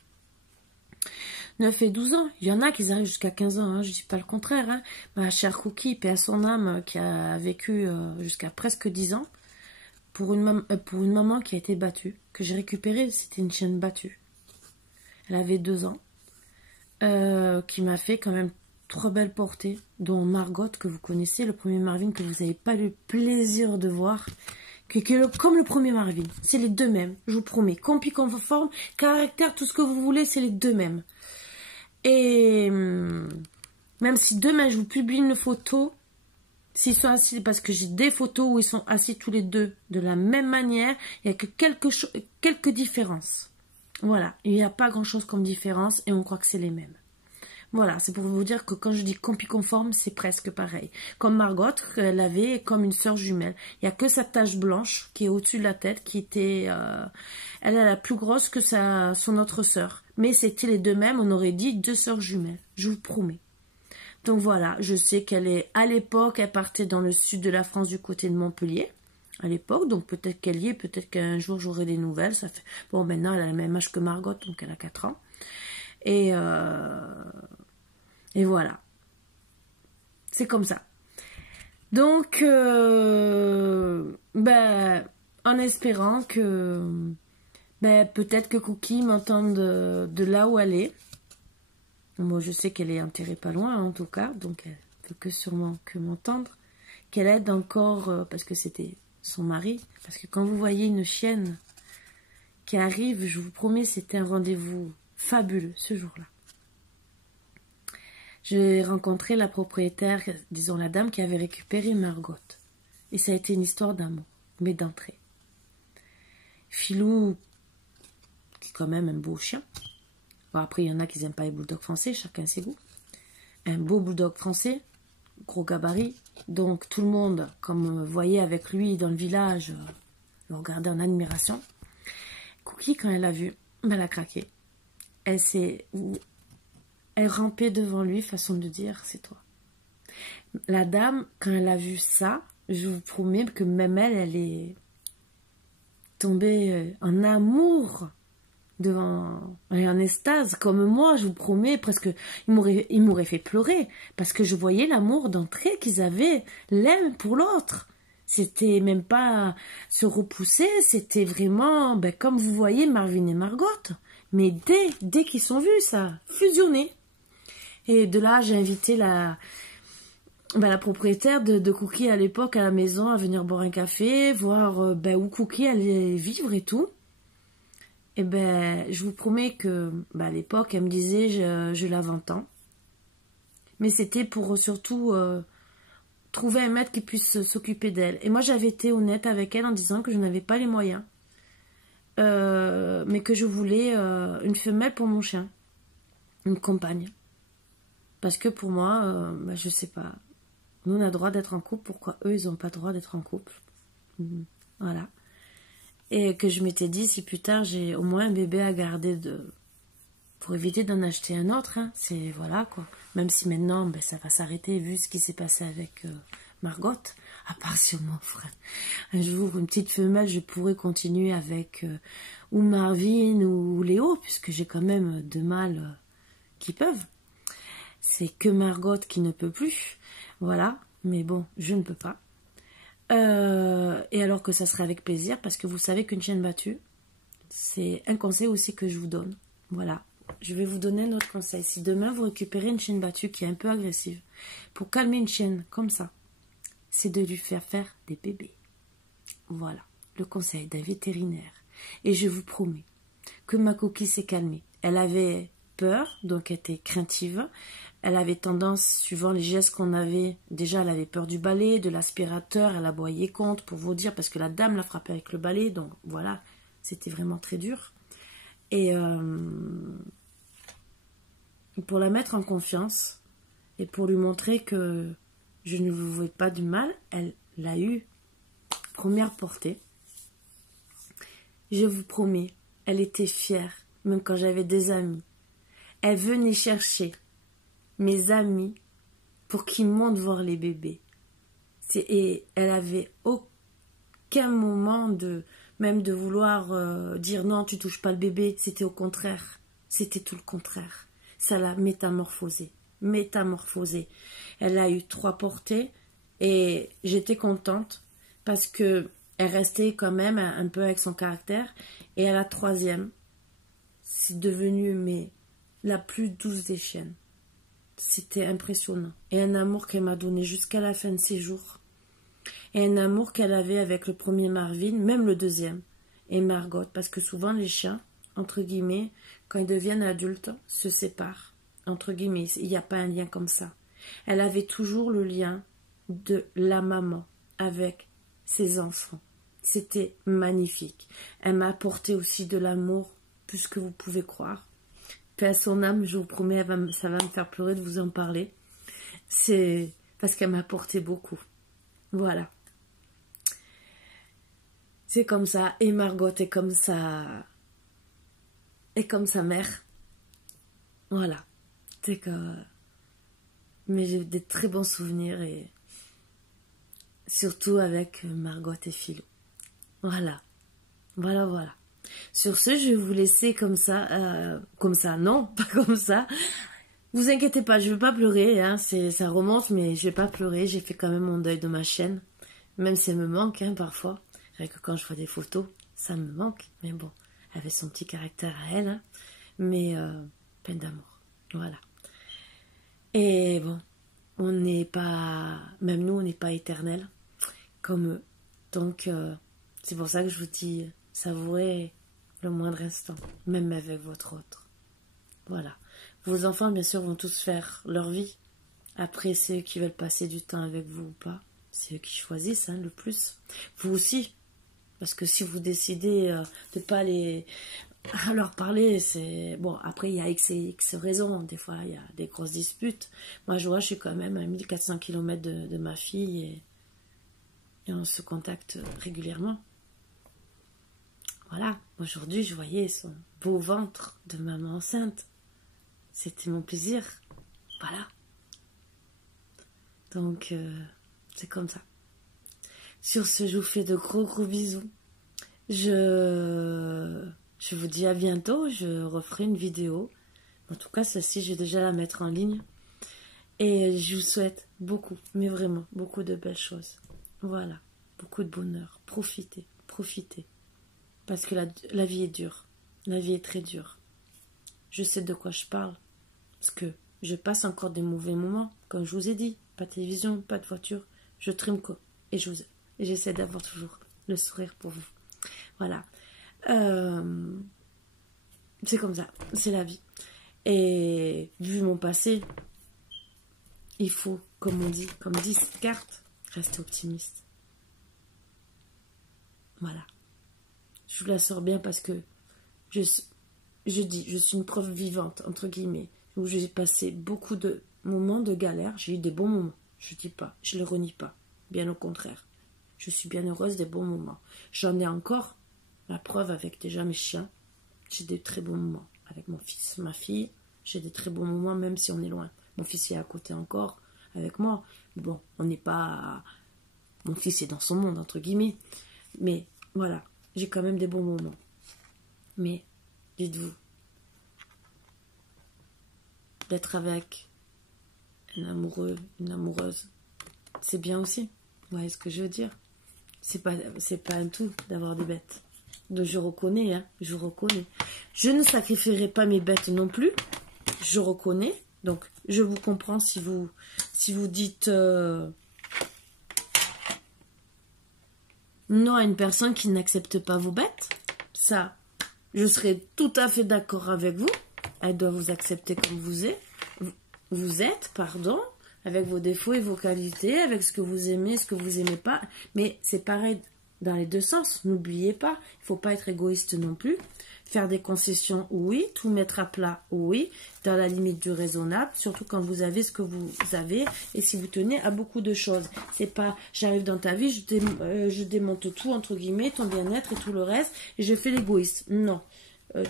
9 et 12 ans. Il y en a qui arrivent jusqu'à 15 ans, hein, je ne dis pas le contraire. Hein. Ma chère Cookie, paix à son âme, qui a vécu jusqu'à presque 10 ans, pour une maman qui a été battue, que j'ai récupérée, c'était une chienne battue. Elle avait 2 ans. Qui m'a fait quand même 3 belles portées, dont Margot, que vous connaissez, le premier Marvin que vous n'avez pas le plaisir de voir, comme le premier Marvin. C'est les deux mêmes, je vous promets. Compi, conforme, caractère, tout ce que vous voulez, c'est les deux mêmes. Et même si demain je vous publie une photo, s'ils sont assis, parce que j'ai des photos où ils sont assis tous les deux de la même manière, il n'y a que quelques différences. Voilà, il n'y a pas grand-chose comme différence et on croit que c'est les mêmes. Voilà, c'est pour vous dire que quand je dis compi-conforme, c'est presque pareil. Comme Margot, elle avait comme une sœur jumelle. Il n'y a que sa tache blanche qui est au-dessus de la tête, qui était... elle est la plus grosse que son autre sœur. Mais c'était les deux mêmes, on aurait dit 2 sœurs jumelles, je vous promets. Donc voilà, je sais qu'elle est... À l'époque, elle partait dans le sud de la France, du côté de Montpellier. À l'époque, donc peut-être qu'elle y est, peut-être qu'un jour j'aurai des nouvelles. Ça fait... Bon, maintenant elle a le même âge que Margot, donc elle a 4 ans. Et voilà. C'est comme ça. Donc, en espérant que peut-être que Cookie m'entende de là où elle est. Moi, je sais qu'elle est enterrée pas loin, en tout cas, donc elle peut que sûrement que m'entendre. Qu'elle aide encore, parce que c'était son mari. Parce que quand vous voyez une chienne qui arrive, je vous promets, c'était un rendez-vous fabuleux ce jour-là. J'ai rencontré la propriétaire, disons la dame qui avait récupéré Margot. Et ça a été une histoire d'amour, mais d'entrée. Filou, qui est quand même un beau chien. Bon, après, il y en a qui n'aiment pas les bulldogs français, chacun ses goûts. Un beau bulldog français, gros gabarit. Donc tout le monde, comme vous voyez avec lui dans le village, le regardait en admiration. Cookie, quand elle l'a vu, elle a craqué. Elle rampait devant lui, façon de dire, c'est toi. La dame, quand elle a vu ça, je vous promets que même elle est tombée en amour. devant et en extase, comme moi, je vous promets, presque, ils m'auraient fait pleurer, parce que je voyais l'amour d'entrée qu'ils avaient l'un pour l'autre. C'était même pas se repousser, c'était vraiment, ben, comme vous voyez, Marvin et Margot. Mais dès qu'ils sont vus, ça a fusionné. Et de là, j'ai invité la propriétaire de Cookie à l'époque à la maison à venir boire un café, voir où Cookie allait vivre et tout. Et je vous promets que à l'époque, elle me disait je la vends. Mais c'était pour surtout trouver un maître qui puisse s'occuper d'elle. Et moi, j'avais été honnête avec elle en disant que je n'avais pas les moyens. Mais que je voulais une femelle pour mon chien. Une compagne. Parce que pour moi, je sais pas. Nous, on a le droit d'être en couple. Pourquoi eux, ils n'ont pas le droit d'être en couple? Voilà. Et que je m'étais dit, si plus tard, j'ai au moins un bébé à garder pour éviter d'en acheter un autre. Hein. C'est, voilà, quoi. Même si maintenant, ça va s'arrêter, vu ce qui s'est passé avec Margot. À part si on m'offre un jour une petite femelle, je pourrais continuer avec ou Marvin ou Léo, puisque j'ai quand même deux mâles qui peuvent. C'est que Margot qui ne peut plus. Voilà. Mais bon, je ne peux pas. Et alors que ça serait avec plaisir, parce que vous savez qu'une chienne battue, c'est un conseil aussi que je vous donne. Voilà. Je vais vous donner un autre conseil. Si demain vous récupérez une chienne battue qui est un peu agressive, pour calmer une chienne comme ça, c'est de lui faire des bébés. Voilà. Le conseil d'un vétérinaire. Et je vous promets que ma Cookie s'est calmée. Elle avait peur, donc elle était craintive. Elle avait tendance, suivant les gestes qu'on avait, déjà elle avait peur du balai, de l'aspirateur, elle aboyait contre, pour vous dire, parce que la dame l'a frappée avec le balai, donc voilà, c'était vraiment très dur. Et pour la mettre en confiance, et pour lui montrer que je ne vous veux pas du mal, elle l'a eu première portée. Je vous promets, elle était fière, même quand j'avais des amis. Elle venait chercher mes amis pour qu'ils montent voir les bébés. Et elle avait aucun moment même de vouloir dire non, tu touches pas le bébé. C'était au contraire. C'était tout le contraire. Ça l'a métamorphosée. Elle a eu 3 portées et j'étais contente parce que elle restait quand même un peu avec son caractère. Et à la 3e, c'est devenu la plus douce des chiennes. C'était impressionnant. Et un amour qu'elle m'a donné jusqu'à la fin de ses jours. Et un amour qu'elle avait avec le premier Marvin, même le deuxième. Et Margot, parce que souvent les chiens, entre guillemets, quand ils deviennent adultes, se séparent. Entre guillemets, il n'y a pas un lien comme ça. Elle avait toujours le lien de la maman avec ses enfants. C'était magnifique. Elle m'a apporté aussi de l'amour, plus que vous pouvez croire. À son âme, je vous promets, ça va me faire pleurer de vous en parler. C'est parce qu'elle m'a apporté beaucoup. Voilà. C'est comme ça. Et Margot est comme ça. Et comme sa mère. Voilà. C'est que. Mais j'ai des très bons souvenirs et. Surtout avec Margot et Philo. Voilà. Voilà. Sur ce, je vais vous laisser comme ça, non, pas comme ça. Vous inquiétez pas, je ne vais pas pleurer, hein, ça remonte, mais je vais pas pleurer. J'ai fait quand même mon deuil de ma chienne, même si elle me manque parfois. Rien que quand je vois des photos, ça me manque. Mais bon, elle avait son petit caractère à elle, hein, mais pleine d'amour. Voilà. Et bon, on n'est pas, même nous, on n'est pas éternels comme eux. Donc, c'est pour ça que je vous dis, savourez le moindre instant, même avec votre autre. Voilà. Vos enfants, bien sûr, vont tous faire leur vie. Après, c'est eux qui veulent passer du temps avec vous ou pas. C'est eux qui choisissent le plus. Vous aussi. Parce que si vous décidez de ne pas leur parler, c'est... Bon, après, il y a X raisons. Des fois, il y a des grosses disputes. Moi, je vois, je suis quand même à 1400 km de ma fille et on se contacte régulièrement. Voilà, aujourd'hui, je voyais son beau ventre de maman enceinte. C'était mon plaisir. Voilà. Donc, c'est comme ça. Sur ce, je vous fais de gros bisous. Je Je vous dis à bientôt. Je referai une vidéo. En tout cas, celle-ci, je vais déjà la mettre en ligne. Et je vous souhaite beaucoup, mais vraiment, beaucoup de belles choses. Voilà. Beaucoup de bonheur. Profitez. Profitez. Parce que la vie est dure. La vie est très dure. Je sais de quoi je parle. Parce que je passe encore des mauvais moments. Comme je vous ai dit, pas de télévision, pas de voiture. Je trime quoi. Et j'essaie d'avoir toujours le sourire pour vous. Voilà. C'est comme ça. C'est la vie. Et vu mon passé, il faut, comme on dit, comme dit cette carte, rester optimiste. Voilà. Je vous la sors bien parce que je suis une preuve vivante, entre guillemets, où j'ai passé beaucoup de moments de galère. J'ai eu des bons moments. Je dis pas, je les renie pas. Bien au contraire. Je suis bien heureuse des bons moments. J'en ai encore la preuve avec déjà mes chiens. J'ai des très bons moments. Avec mon fils, ma fille, j'ai des très bons moments même si on est loin. Mon fils est à côté encore avec moi. Bon, on n'est pas... Mon fils est dans son monde, entre guillemets. Mais voilà, j'ai quand même des bons moments. Mais, dites-vous, d'être avec un amoureux, une amoureuse, c'est bien aussi. Vous voyez ce que je veux dire? C'est pas un tout d'avoir des bêtes. Donc je reconnais, hein, je reconnais. Je ne sacrifierai pas mes bêtes non plus. Je reconnais. Donc je vous comprends si vous dites non à une personne qui n'accepte pas vos bêtes. Ça, je serai tout à fait d'accord avec vous. Elle doit vous accepter comme vous êtes, avec vos défauts et vos qualités, avec ce que vous aimez, ce que vous aimez pas. Mais c'est pareil dans les deux sens. N'oubliez pas, il ne faut pas être égoïste non plus. Faire des concessions, oui. Tout mettre à plat, oui. Dans la limite du raisonnable, surtout quand vous avez ce que vous avez et si vous tenez à beaucoup de choses. C'est pas, j'arrive dans ta vie, je démonte tout, entre guillemets, ton bien-être et tout le reste, et je fais l'égoïste. Non.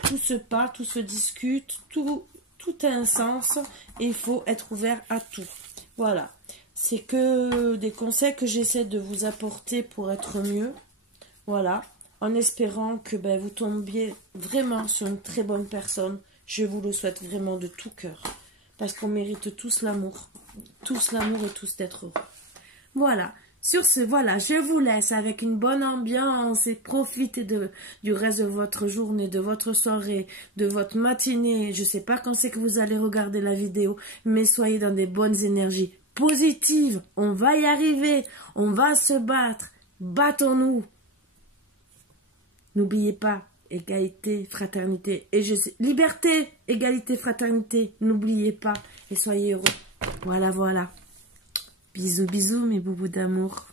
Tout se parle, tout se discute, tout a un sens et il faut être ouvert à tout. Voilà. C'est que des conseils que j'essaie de vous apporter pour être mieux. Voilà. En espérant que vous tombiez vraiment sur une très bonne personne. Je vous le souhaite vraiment de tout cœur. Parce qu'on mérite tous l'amour. Tous l'amour et tous d'être heureux. Voilà. Sur ce, voilà, je vous laisse avec une bonne ambiance et profitez du reste de votre journée, de votre soirée, de votre matinée. Je ne sais pas quand c'est que vous allez regarder la vidéo, mais soyez dans des bonnes énergies positives. On va y arriver. On va se battre. Battons-nous. N'oubliez pas, égalité, fraternité. Et liberté, égalité, fraternité. N'oubliez pas. Et soyez heureux. Voilà, voilà. Bisous, bisous, mes boubous d'amour.